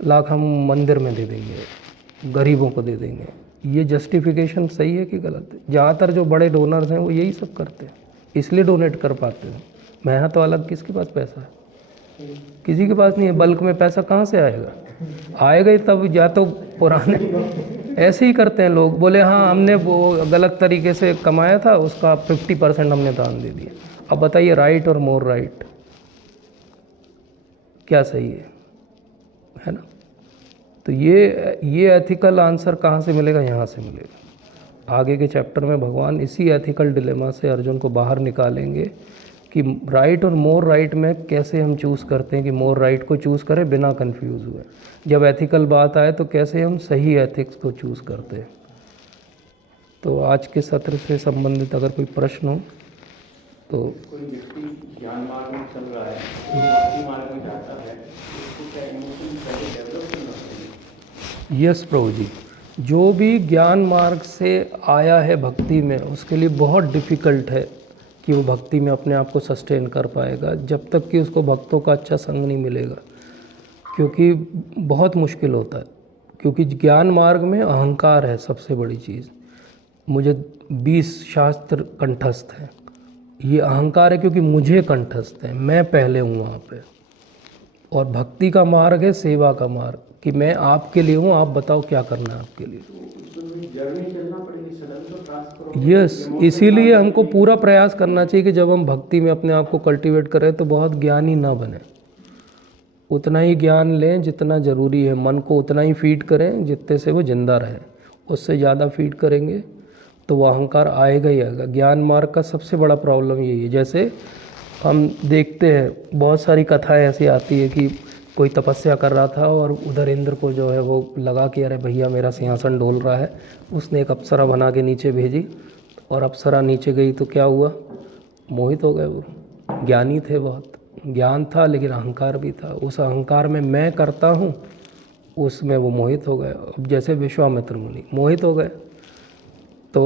लाख हम मंदिर में दे देंगे, गरीबों को दे देंगे। ये जस्टिफिकेशन सही है कि गलत है? ज़्यादातर जो बड़े डोनर्स हैं वो यही सब करते हैं, इसलिए डोनेट कर पाते हैं। मेहनत वाला किसके पास पैसा है? किसी के पास नहीं है। बल्क में पैसा कहाँ से आएगा? आएगा ही तब, या तो पुराने ऐसे ही करते हैं लोग, बोले हाँ हमने वो गलत तरीके से कमाया था, उसका 50% हमने दान दे दिया। अब बताइए राइट और मोर राइट क्या सही है ना? तो ये एथिकल आंसर कहाँ से मिलेगा? यहाँ से मिलेगा। आगे के चैप्टर में भगवान इसी एथिकल डिलेमा से अर्जुन को बाहर निकालेंगे कि राइट और मोर राइट में कैसे हम चूज़ करते हैं कि मोर राइट को चूज़ करें बिना कंफ्यूज हुए। जब एथिकल बात आए तो कैसे हम सही एथिक्स को चूज़ करते हैं। तो आज के सत्र से संबंधित अगर कोई प्रश्न हो तो। कोई व्यक्ति ज्ञान मार्ग में चल रहा है, भक्ति मार्ग में जाता है, उसको क्या इमोशन पहले डेवलप करना चाहिए? यस प्रभु जी, जो भी ज्ञान मार्ग से आया है भक्ति में, उसके लिए बहुत डिफ़िकल्ट है कि वो भक्ति में अपने आप को सस्टेन कर पाएगा जब तक कि उसको भक्तों का अच्छा संग नहीं मिलेगा, क्योंकि बहुत मुश्किल होता है। क्योंकि ज्ञान मार्ग में अहंकार है सबसे बड़ी चीज़। मुझे 20 शास्त्र कंठस्थ हैं, ये अहंकार है क्योंकि मुझे कंठस्थ है, मैं पहले हूँ वहाँ पे। और भक्ति का मार्ग है सेवा का मार्ग, कि मैं आपके लिए हूँ, आप बताओ क्या करना है आपके लिए। जर्नी चलना पड़ेगी, सडन तो ट्रांसफर। यस, इसीलिए हमको पूरा प्रयास करना चाहिए कि जब हम भक्ति में अपने आप को कल्टीवेट करें तो बहुत ज्ञानी ना बने, उतना ही ज्ञान लें जितना ज़रूरी है, मन को उतना ही फीड करें जितने से वो जिंदा रहे। उससे ज़्यादा फीड करेंगे तो वो अहंकार आएगा ही आएगा। ज्ञान मार्ग का सबसे बड़ा प्रॉब्लम यही है। जैसे हम देखते हैं बहुत सारी कथाएं ऐसी आती है कि कोई तपस्या कर रहा था और उधर इंद्र को जो है वो लगा कि अरे भैया मेरा सिंहासन डोल रहा है, उसने एक अप्सरा बना के नीचे भेजी और अप्सरा नीचे गई तो क्या हुआ, मोहित हो गए। वो ज्ञानी थे, बहुत ज्ञान था लेकिन अहंकार भी था। उस अहंकार में मैं करता हूँ, उसमें वो मोहित हो गए। अब जैसे विश्वामित्र मुनि मोहित हो गए तो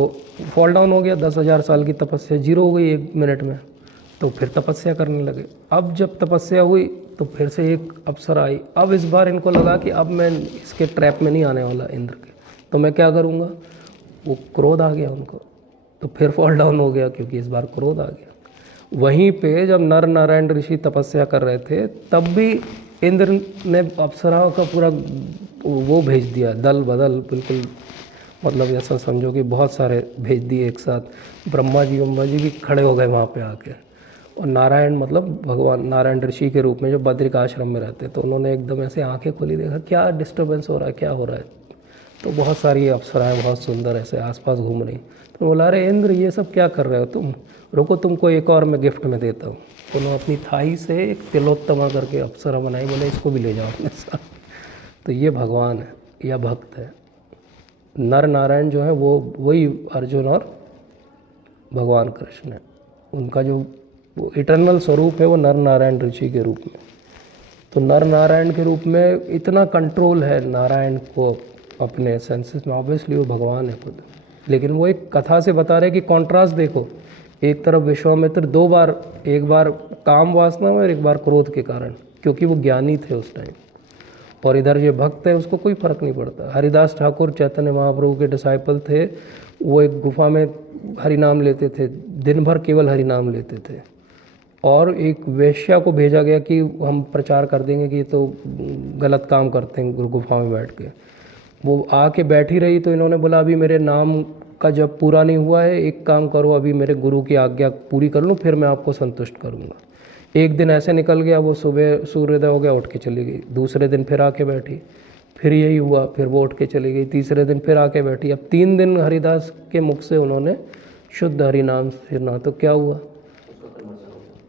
फॉल डाउन हो गया, 10,000 साल की तपस्या जीरो हो गई 1 मिनट में। तो फिर तपस्या करने लगे। अब जब तपस्या हुई तो फिर से एक अप्सरा आई। अब इस बार इनको लगा कि अब मैं इसके ट्रैप में नहीं आने वाला इंद्र के, तो मैं क्या करूँगा। वो क्रोध आ गया उनको, तो फिर फॉल डाउन हो गया क्योंकि इस बार क्रोध आ गया। वहीं पे जब नर नारायण ऋषि तपस्या कर रहे थे तब भी इंद्र ने अप्सराओं का पूरा वो भेज दिया, दल बदल, बिल्कुल मतलब ऐसा समझो कि बहुत सारे भेज दिए एक साथ। ब्रह्मा जी भी खड़े हो गए वहाँ पे आके। और नारायण मतलब भगवान नारायण ऋषि के रूप में जो बद्रिक आश्रम में रहते, तो उन्होंने एकदम ऐसे आंखें खोली, देखा क्या डिस्टर्बेंस हो रहा है, क्या हो रहा है। तो बहुत सारी अप्सराएं बहुत सुंदर ऐसे आसपास घूम रही। तो बोला अरे इंद्र ये सब क्या कर रहे हो तुम, रुको तुमको एक और मैं गिफ्ट में देता हूँ। तो उन्होंने अपनी थाई से एक तिलोत्तमा करके अप्सरा बनाई, बोले इसको भी ले जाओ अपने साथ। तो ये भगवान है या भक्त है। नर नारायण जो है वो वही अर्जुन और भगवान कृष्ण है। उनका जो इटर्नल स्वरूप है वो नर नारायण ऋषि के रूप में। तो नर नारायण के रूप में इतना कंट्रोल है नारायण को अपने सेंसेस में, ऑब्वियसली वो भगवान है खुद। लेकिन वो एक कथा से बता रहे कि कॉन्ट्रास्ट देखो, एक तरफ विश्वामित्र 2 बार, एक बार काम वासना में और एक बार क्रोध के कारण, क्योंकि वो ज्ञानी थे उस टाइम। और इधर ये भक्त है, उसको कोई फर्क नहीं पड़ता। हरिदास ठाकुर चैतन्य महाप्रभु के डिसाइपल थे, वो एक गुफा में हरि नाम लेते थे, दिन भर केवल हरि नाम लेते थे। और एक वेश्या को भेजा गया कि हम प्रचार कर देंगे कि ये तो गलत काम करते हैं गुफा में बैठ के। वो आके बैठी रही तो इन्होंने बोला अभी मेरे नाम का जब पूरा नहीं हुआ है, एक काम करो, अभी मेरे गुरु की आज्ञा पूरी कर लो, फिर मैं आपको संतुष्ट करूँगा। एक दिन ऐसे निकल गया, वो सुबह सूर्योदय हो गया, उठ के चली गई। दूसरे दिन फिर आके बैठी, फिर यही हुआ, फिर वो उठ के चली गई। तीसरे दिन फिर आके बैठी। अब 3 दिन हरिदास के मुख से उन्होंने शुद्ध हरि नाम सुना, तो क्या हुआ,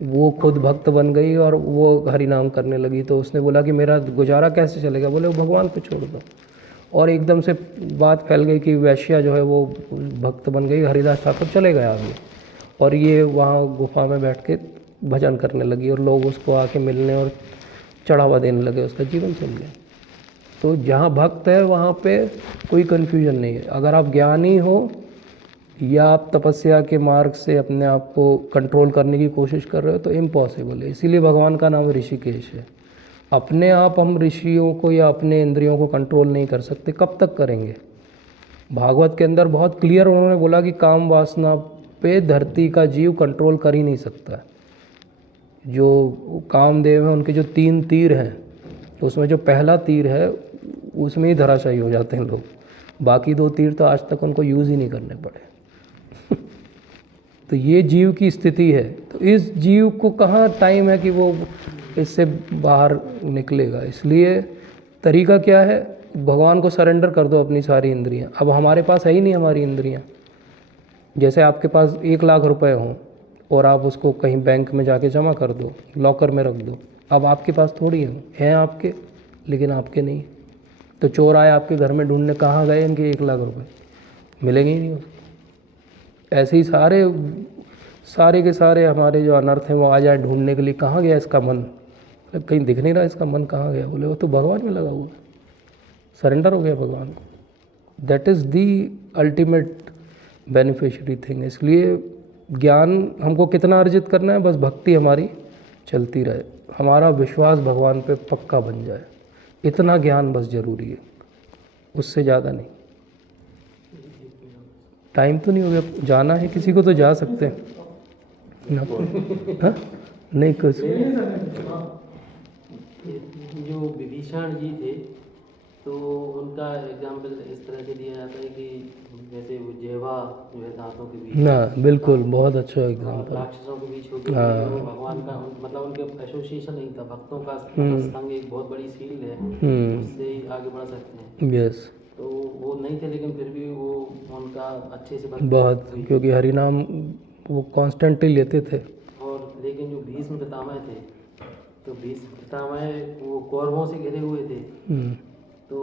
वो खुद भक्त बन गई और वो हरि नाम करने लगी। तो उसने बोला कि मेरा गुजारा कैसे चलेगा, बोले वो भगवान पे छोड़ दो। और एकदम से बात फैल गई कि वैश्या जो है वो भक्त बन गई, हरिदास ठाकुर चले गए आगे। और ये वहाँ गुफा में बैठ के भजन करने लगी और लोग उसको आके मिलने और चढ़ावा देने लगे, उसका जीवन सुन लिया। तो जहाँ भक्त है वहाँ पे कोई कन्फ्यूजन नहीं है। अगर आप ज्ञानी हो या आप तपस्या के मार्ग से अपने आप को कंट्रोल करने की कोशिश कर रहे हो तो इम्पॉसिबल है। इसीलिए भगवान का नाम ऋषिकेश है। अपने आप हम ऋषियों को या अपने इंद्रियों को कंट्रोल नहीं कर सकते, कब तक करेंगे। भागवत के अंदर बहुत क्लियर उन्होंने बोला कि काम वासना पे धरती का जीव कंट्रोल कर ही नहीं सकता। जो कामदेव हैं उनके जो 3 तीर हैं, तो उसमें जो पहला तीर है उसमें ही धराशायी हो जाते हैं लोग। बाकी 2 तीर तो आज तक उनको यूज़ ही नहीं करने पड़े। तो ये जीव की स्थिति है। तो इस जीव को कहाँ टाइम है कि वो इससे बाहर निकलेगा। इसलिए तरीका क्या है, भगवान को सरेंडर कर दो अपनी सारी इंद्रियां। अब हमारे पास है ही नहीं हमारी इंद्रियां। जैसे आपके पास 1 लाख रुपए हों, और आप उसको कहीं बैंक में जाके जमा कर दो, लॉकर में रख दो। अब आपके पास थोड़ी हैं आपके, लेकिन आपके नहीं। तो चोर आए आपके घर में ढूंढने, कहाँ गए इनके 1 लाख रुपए, मिलेंगे ही नहीं उसको। ऐसे ही सारे के सारे हमारे जो अनर्थ हैं वो आ जाए ढूंढने के लिए, कहाँ गया इसका मन, कहीं दिख नहीं रहा इसका मन कहाँ गया। बोले वो तो भगवान में लगा हुआ, सरेंडर हो गया भगवान को। That is the ultimate beneficiary thing. इसलिए ज्ञान हमको कितना अर्जित करना है, बस भक्ति हमारी चलती रहे, हमारा विश्वास भगवान पे पक्का बन जाए, इतना ज्ञान बस ज़रूरी है, उससे ज़्यादा नहीं। टाइम तो नहीं हो गया, जाना है किसी को तो जा सकते हैं ना। हाँ? नहीं कुछ जो विभीषण जी थे तो उनका एग्जाम्पल इस तरह से दिया जाता है कि जैसे वो जेवा जो है दांतों के बीच ना, बिल्कुल बहुत अच्छा एग्जाम्पल। राक्षसों के बीच होकर हाँ। वो भगवान का मतलब उनके एसोसिएशन नहीं था, भक्तों का संग एक बहुत बड़ी सील है, उससे ही आगे बढ़ सकते हैं। यस, तो वो नहीं थे लेकिन फिर भी वो उनका अच्छे से भक्ति बहुत, हुई। क्योंकि हरि नाम वो कॉन्स्टेंटली लेते थे। और लेकिन जो भीष्म पितामह थे, तो भीष्म पितामह वो कौरवों से घिरे हुए थे, हम्म, तो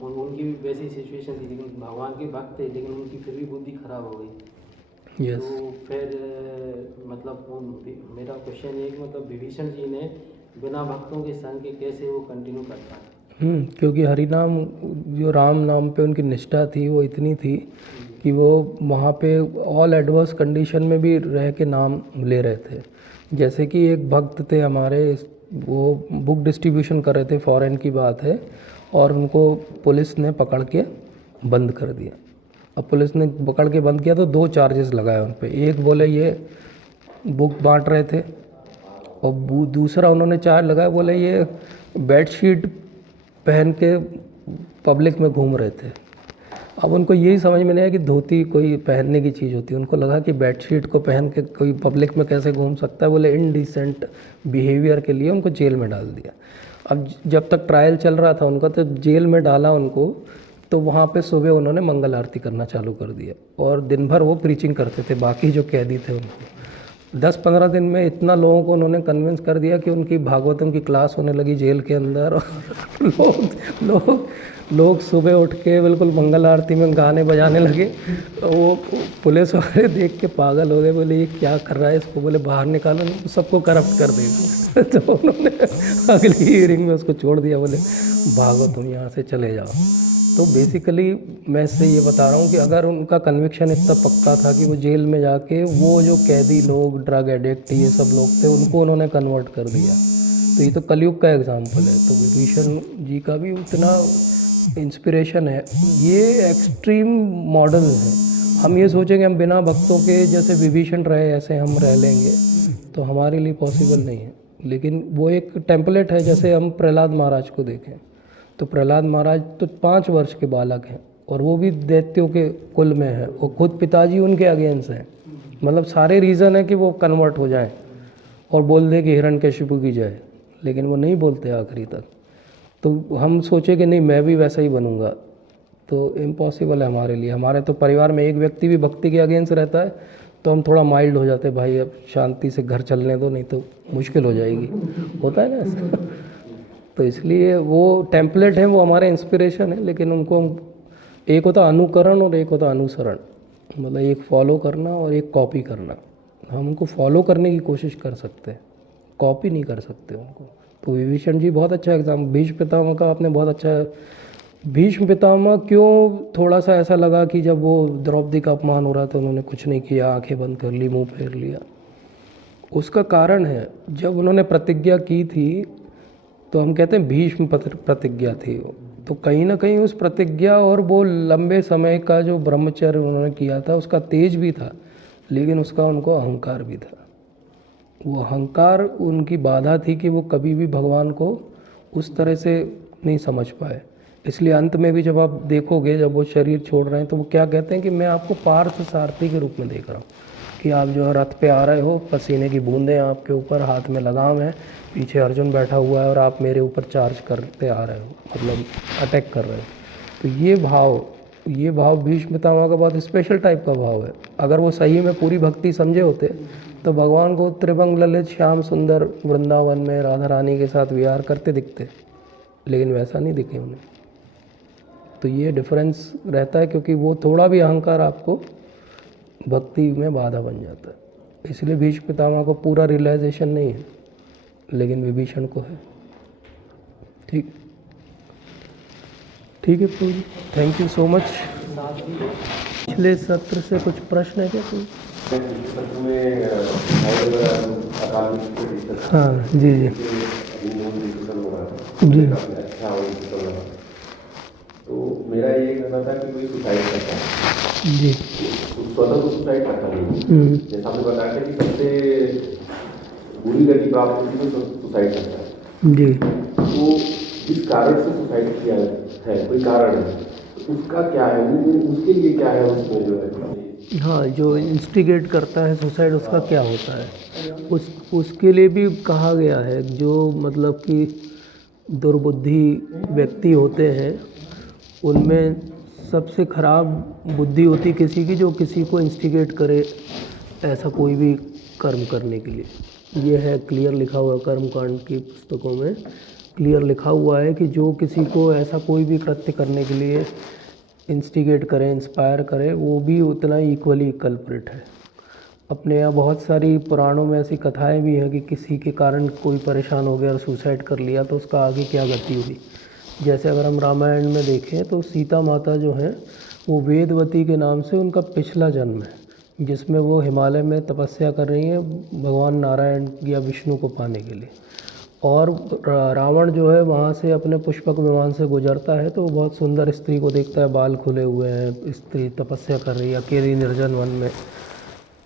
उनकी भी वैसी सिचुएशन थी, लेकिन भगवान के भक्त थे, लेकिन उनकी फिर भी बुद्धि खराब हो गई। यस, तो फिर मतलब मेरा क्वेश्चन ये है कि मतलब विभीषण जी ने बिना भक्तों के संग के कैसे वो कंटिन्यू कर पाए? क्योंकि हरि नाम, जो राम नाम पे उनकी निष्ठा थी वो इतनी थी कि वो वहाँ पे ऑल एडवर्स कंडीशन में भी रह के नाम ले रहे थे। जैसे कि एक भक्त थे हमारे, वो बुक डिस्ट्रीब्यूशन कर रहे थे, फॉरेन की बात है, और उनको पुलिस ने पकड़ के बंद कर दिया। अब पुलिस ने पकड़ के बंद किया तो 2 चार्जेस लगाए उन पे। एक बोले ये बुक बांट रहे थे, और दूसरा उन्होंने चार्ज लगाया, बोले ये बेडशीट पहन के पब्लिक में घूम रहे थे। अब उनको यही समझ में नहीं आया कि धोती कोई पहनने की चीज़ होती है। उनको लगा कि बेडशीट को पहन के कोई पब्लिक में कैसे घूम सकता है। बोले इनडिसेंट बिहेवियर के लिए उनको जेल में डाल दिया। अब जब तक ट्रायल चल रहा था उनका, तो जेल में डाला उनको, तो वहाँ पे सुबह उन्होंने मंगल आरती करना चालू कर दिया, और दिन भर वो प्रीचिंग करते थे बाकी जो कैदी थे उनको। 10-15 दिन में इतना लोगों को उन्होंने कन्विंस कर दिया कि उनकी भागवतम की क्लास होने लगी जेल के अंदर। लोग सुबह उठ के बिल्कुल मंगल आरती में गाने बजाने लगे। वो पुलिस वाले देख के पागल हो गए, बोले ये क्या कर रहा है इसको, बोले बाहर निकालो, सबको करप्ट कर देगा। तो उन्होंने अगली हियरिंग में उसको छोड़ दिया, बोले भागो तुम यहाँ से, चले जाओ। तो बेसिकली मैं इससे ये बता रहा हूँ कि अगर उनका कन्विक्शन इतना पक्का था कि वो जेल में जाके वो जो कैदी लोग, ड्रग एडिक्ट, ये सब लोग थे, उनको उन्होंने कन्वर्ट कर दिया। तो ये तो कलयुग का एग्जाम्पल है। तो विभीषण जी का भी उतना इंस्पिरेशन है। ये एक्सट्रीम मॉडल है। हम ये सोचेंगे हम बिना भक्तों के जैसे विभीषण रहे ऐसे हम रह लेंगे, तो हमारे लिए पॉसिबल नहीं है। लेकिन वो एक टेम्पलेट है। जैसे हम प्रहलाद महाराज को देखें, तो प्रहलाद महाराज तो 5 वर्ष के बालक हैं, और वो भी दैत्यों के कुल में है, वो खुद पिताजी उनके अगेंस्ट हैं। मतलब सारे रीज़न है कि वो कन्वर्ट हो जाएं और बोल दे कि हिरण्यकशिपु की जय, लेकिन वो नहीं बोलते आखिरी तक। तो हम सोचे कि नहीं मैं भी वैसा ही बनूंगा, तो इम्पॉसिबल है हमारे लिए। हमारे तो परिवार में एक व्यक्ति भी भक्ति के अगेंस्ट रहता है तो हम थोड़ा माइल्ड हो जाते हैं, भाई अब शांति से घर चलने दो, नहीं तो मुश्किल हो जाएगी। होता है ना ऐसा। तो इसलिए वो टेम्पलेट है, वो हमारे इंस्पिरेशन है, लेकिन उनको एक होता अनुकरण और एक होता अनुसरण। मतलब एक फॉलो करना और एक कॉपी करना। हम उनको फॉलो करने की कोशिश कर सकते हैं, कॉपी नहीं कर सकते उनको। तो विभीषण जी बहुत अच्छा एग्जाम। भीष्म पितामह का आपने बहुत अच्छा। भीष्म पितामह क्यों थोड़ा सा ऐसा लगा कि जब वो द्रौपदी का अपमान हो रहा था उन्होंने कुछ नहीं किया, आंखें बंद कर ली, मुंह फेर लिया। उसका कारण है, जब उन्होंने प्रतिज्ञा की थी, तो हम कहते हैं भीष्म प्रतिज्ञा थी वो, तो कहीं ना कहीं उस प्रतिज्ञा और वो लंबे समय का जो ब्रह्मचर्य उन्होंने किया था उसका तेज भी था, लेकिन उसका उनको अहंकार भी था। वो अहंकार उनकी बाधा थी कि वो कभी भी भगवान को उस तरह से नहीं समझ पाए। इसलिए अंत में भी जब आप देखोगे, जब वो शरीर छोड़ रहे हैं, तो वो क्या कहते हैं कि मैं आपको पार्थ सारथी के रूप में देख रहा हूँ, कि आप जो है रथ पे आ रहे हो, पसीने की बूंदें आपके ऊपर, हाथ में लगाम है, पीछे अर्जुन बैठा हुआ है और आप मेरे ऊपर चार्ज करते आ रहे हो, मतलब अटैक कर रहे हो। तो ये भाव, ये भाव भीष्म पितामह का बहुत स्पेशल टाइप का भाव है। अगर वो सही में पूरी भक्ति समझे होते तो भगवान को त्रिभंग ललित श्याम सुंदर वृंदावन में राधा रानी के साथ विहार करते दिखते, लेकिन वैसा नहीं दिखे उन्हें। तो ये डिफरेंस रहता है, क्योंकि वो थोड़ा भी अहंकार आपको भक्ति में बाधा बन जाता है। इसलिए भीष्म पितामह को पूरा रियलाइजेशन नहीं है, लेकिन विभीषण को है। ठीक है प्रभु जी, थैंक यू सो मच। पिछले सत्र से कुछ प्रश्न है क्या कोई? हाँ जी जी जी। तो मेरा ये कहना था कि कोई सुसाइड करता है जी स्वतः तो सुसाइड करता नहीं, जैसा आपने बताया था कि सबसे बुरी गति प्राप्त होती है तो सुसाइड करता है। जी। तो जिस कारण से सुसाइड किया है, कोई कारण है, तो उसका क्या है, उसके लिए क्या है उसमें जो है? हाँ, जो इंस्टिगेट करता है सुसाइड, उसका क्या होता है, उसके लिए भी कहा गया है। जो मतलब कि दुर्बुद्धि व्यक्ति होते हैं, उनमें सबसे खराब बुद्धि होती किसी की जो किसी को इंस्टिगेट करे ऐसा कोई भी कर्म करने के लिए। ये है क्लियर लिखा हुआ कर्मकांड की पुस्तकों में, क्लियर लिखा हुआ है कि जो किसी को ऐसा कोई भी कृत्य करने के लिए इंस्टिगेट करे, इंस्पायर करे, वो भी उतना ही इक्वली कल्प्रिट है। अपने यहाँ बहुत सारी पुराणों में ऐसी कथाएं भी हैं कि किसी के कारण कोई परेशान हो गया और सुसाइड कर लिया तो उसका आगे क्या गति हुई। जैसे अगर हम रामायण में देखें तो सीता माता जो हैं वो वेदवती के नाम से उनका पिछला जन्म है, जिसमें वो हिमालय में तपस्या कर रही हैं भगवान नारायण या विष्णु को पाने के लिए। और रावण जो है वहाँ से अपने पुष्पक विमान से गुजरता है तो वो बहुत सुंदर स्त्री को देखता है, बाल खुले हुए हैं, स्त्री तपस्या कर रही है अकेली निर्जन वन में,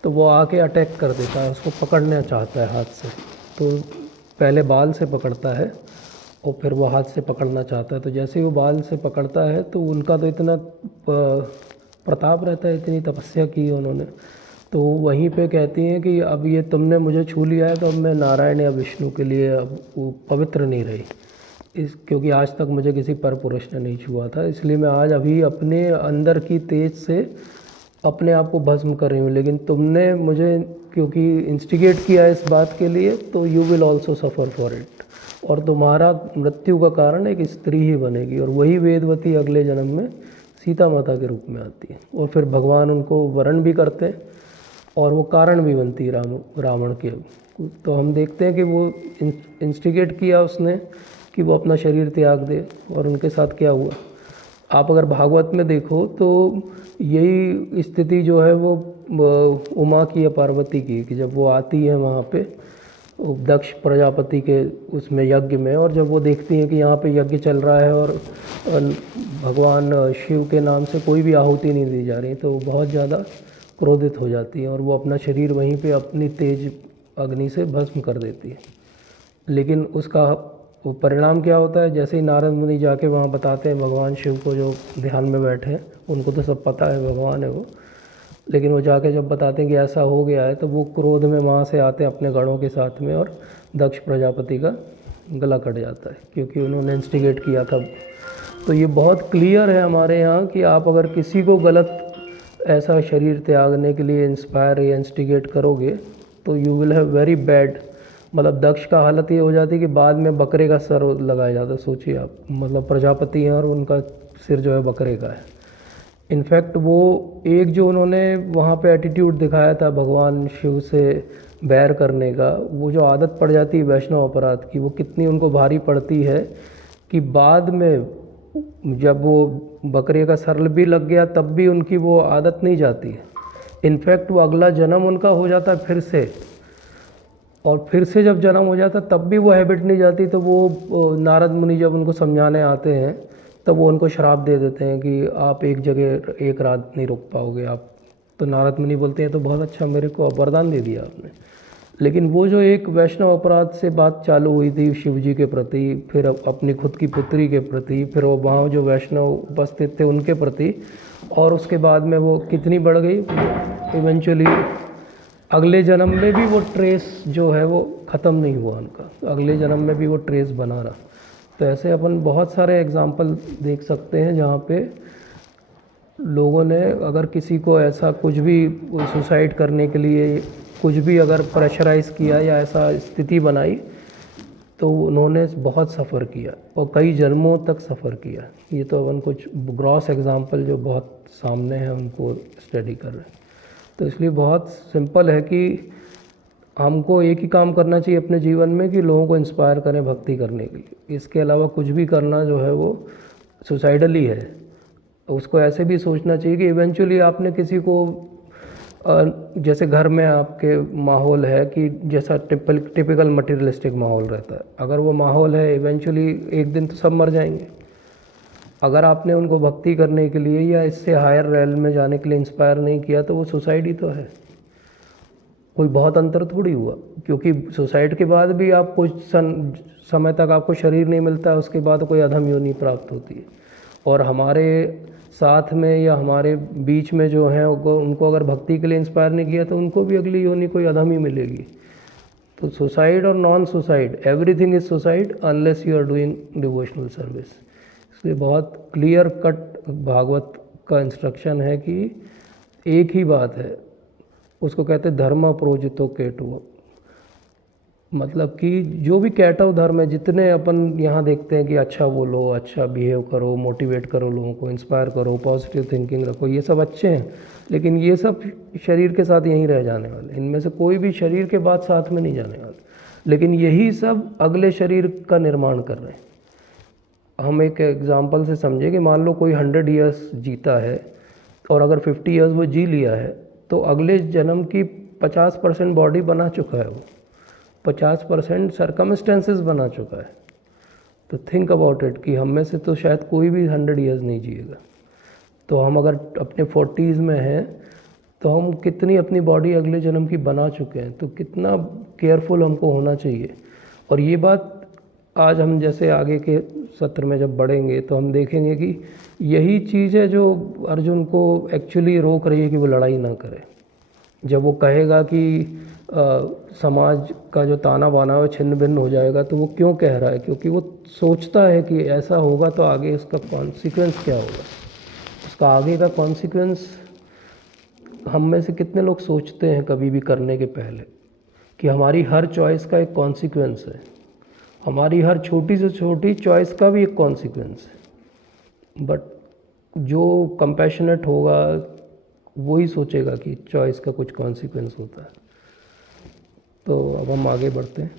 तो वो आके अटैक कर देता है, उसको पकड़ना चाहता है हाथ से। तो पहले बाल से पकड़ता है और फिर वो हाथ से पकड़ना चाहता है। तो जैसे ही वो बाल से पकड़ता है तो उनका तो इतना प्रताप रहता है, इतनी तपस्या की उन्होंने, तो वहीं पे कहती हैं कि अब ये तुमने मुझे छू लिया है तो अब मैं नारायण या विष्णु के लिए अब वो पवित्र नहीं रही, क्योंकि आज तक मुझे किसी पर पुरुष ने नहीं छुआ था, इसलिए मैं आज अभी अपने अंदर की तेज से अपने आप को भस्म कर रही हूँ। लेकिन तुमने मुझे क्योंकि इंस्टिगेट किया इस बात के लिए, तो you will also suffer for it, और तुम्हारा मृत्यु का कारण एक स्त्री ही बनेगी। और वही वेदवती अगले जन्म में सीता माता के रूप में आती है, और फिर भगवान उनको वरण भी करते हैं और वो कारण भी बनती है रावण के। तो हम देखते हैं कि वो इंस्टिगेट किया उसने कि वो अपना शरीर त्याग दे, और उनके साथ क्या हुआ। आप अगर भागवत में देखो तो यही स्थिति जो है वो उमा की या पार्वती की, कि जब वो आती है वहाँ पे दक्ष प्रजापति के उसमें यज्ञ में, और जब वो देखती हैं कि यहाँ पे यज्ञ चल रहा है और भगवान शिव के नाम से कोई भी आहुति नहीं दी जा रही, तो वो बहुत ज़्यादा क्रोधित हो जाती है और वो अपना शरीर वहीं पे अपनी तेज अग्नि से भस्म कर देती है। लेकिन उसका वो परिणाम क्या होता है, जैसे ही नारद मुनि जाके वहाँ बताते हैं भगवान शिव को, जो ध्यान में बैठे हैं उनको तो सब पता है भगवान है वो, लेकिन वो जाके जब बताते हैं कि ऐसा हो गया है, तो वो क्रोध में वहाँ से आते हैं अपने गणों के साथ में, और दक्ष प्रजापति का गला कट जाता है क्योंकि उन्होंने इंस्टिगेट किया था। तो ये बहुत क्लियर है हमारे यहाँ कि आप अगर किसी को गलत ऐसा शरीर त्यागने के लिए इंस्पायर या इंस्टिगेट करोगे तो you will have very bad, मतलब दक्ष का हालत ये हो जाती है कि बाद में बकरे का सर लगाया जाता है। सोचिए आप, मतलब प्रजापति हैं और उनका सिर जो है बकरे का है। इनफैक्ट वो एक जो उन्होंने वहाँ पे एटीट्यूड दिखाया था भगवान शिव से बैर करने का, वो जो आदत पड़ जाती है वैष्णव अपराध की, वो कितनी उनको भारी पड़ती है कि बाद में जब वो बकरे का सर भी लग गया तब भी उनकी वो आदत नहीं जाती है। इनफैक्ट वो अगला जन्म उनका हो जाता है फिर से, और फिर से जब जन्म हो जाता तब भी वो हैबिट नहीं जाती। तो वो नारद मुनि जब उनको समझाने आते हैं तब वो उनको श्राप दे देते हैं कि आप एक जगह एक रात नहीं रुक पाओगे आप। तो नारद मुनि बोलते हैं तो बहुत अच्छा, मेरे को वरदान दे दिया आपने। लेकिन वो जो एक वैष्णव अपराध से बात चालू हुई थी शिव जी के प्रति, फिर अपनी खुद की पुत्री के प्रति, फिर वो वहाँ जो वैष्णव उपस्थित थे उनके प्रति, और उसके बाद में वो कितनी बढ़ गई, इवेंचुअली अगले जन्म में भी वो ट्रेस जो है वो ख़त्म नहीं हुआ उनका, अगले जन्म में भी वो ट्रेस बना रहा। तो ऐसे अपन बहुत सारे एग्जाम्पल देख सकते हैं जहाँ पे लोगों ने अगर किसी को ऐसा कुछ भी सुसाइड करने के लिए कुछ भी अगर प्रेशराइज़ किया या ऐसा स्थिति बनाई तो उन्होंने बहुत सफ़र किया और कई जन्मों तक सफ़र किया। ये तो अपन कुछ ग्रॉस एग्जांपल जो बहुत सामने हैं उनको स्टडी कर रहे हैं। तो इसलिए बहुत सिंपल है कि हमको एक ही काम करना चाहिए अपने जीवन में कि लोगों को इंस्पायर करें भक्ति करने के लिए। इसके अलावा कुछ भी करना जो है वो सुसाइडली है। उसको ऐसे भी सोचना चाहिए कि इवेंचुअली आपने किसी को जैसे घर में आपके माहौल है कि जैसा टिपिकल मटेरियलिस्टिक माहौल रहता है, अगर वो माहौल है इवेंचुअली एक दिन तो सब मर जाएंगे। अगर आपने उनको भक्ति करने के लिए या इससे हायर रेल में जाने के लिए इंस्पायर नहीं किया तो वो सुसाइड ही तो है, कोई बहुत अंतर थोड़ी हुआ। क्योंकि सुसाइड के बाद भी आप कुछ समय तक आपको शरीर नहीं मिलता, उसके बाद कोई अधम योनि प्राप्त होती है। और हमारे साथ में या हमारे बीच में जो हैं उनको अगर भक्ति के लिए इंस्पायर नहीं किया तो उनको भी अगली योनि कोई अधम ही मिलेगी। तो सुसाइड और non suicide, everything is suicide unless you are doing devotional service. इसलिए बहुत क्लियर कट भागवत का इंस्ट्रक्शन है कि एक ही बात है, उसको कहते हैं धर्म प्रोजितो केटव। मतलब कि जो भी कैटव धर्म है, जितने अपन यहाँ देखते हैं कि अच्छा बोलो, अच्छा बिहेव करो, मोटिवेट करो लोगों को, इंस्पायर करो, पॉजिटिव थिंकिंग रखो, ये सब अच्छे हैं, लेकिन ये सब शरीर के साथ यहीं रह जाने वाले। इनमें से कोई भी शरीर के बाद साथ में नहीं जाने वाले, लेकिन यही सब अगले शरीर का निर्माण कर रहे हैं। हम एक एग्जाम्पल से समझे कि मान लो कोई 100 ईयर्स जीता है और अगर 50 ईयर्स वो जी लिया है तो अगले जन्म की 50% बॉडी बना चुका है, वो 50% सर्कमस्टेंसेस बना चुका है। तो थिंक अबाउट इट कि हम में से तो शायद कोई भी 100 ईयर्स नहीं जिएगा। तो हम अगर अपने 40s में हैं तो हम कितनी अपनी बॉडी अगले जन्म की बना चुके हैं, तो कितना केयरफुल हमको होना चाहिए। और ये बात आज हम जैसे आगे के सत्र में जब बढ़ेंगे तो हम देखेंगे कि यही चीज़ है जो अर्जुन को एक्चुअली रोक रही है कि वो लड़ाई ना करे। जब वो कहेगा कि समाज का जो ताना बाना है छिन्न भिन्न हो जाएगा, तो वो क्यों कह रहा है? क्योंकि वो सोचता है कि ऐसा होगा तो आगे इसका कॉन्सिक्वेंस क्या होगा। उसका आगे का कॉन्सिक्वेंस हम में से कितने लोग सोचते हैं कभी भी करने के पहले कि हमारी हर चॉइस का एक कॉन्सिक्वेंस है, हमारी हर छोटी से छोटी चॉइस का भी एक कॉन्सिक्वेंस है। बट जो कंपैशनेट होगा वही सोचेगा कि चॉइस का कुछ कॉन्सिक्वेंस होता है। तो अब हम आगे बढ़ते हैं।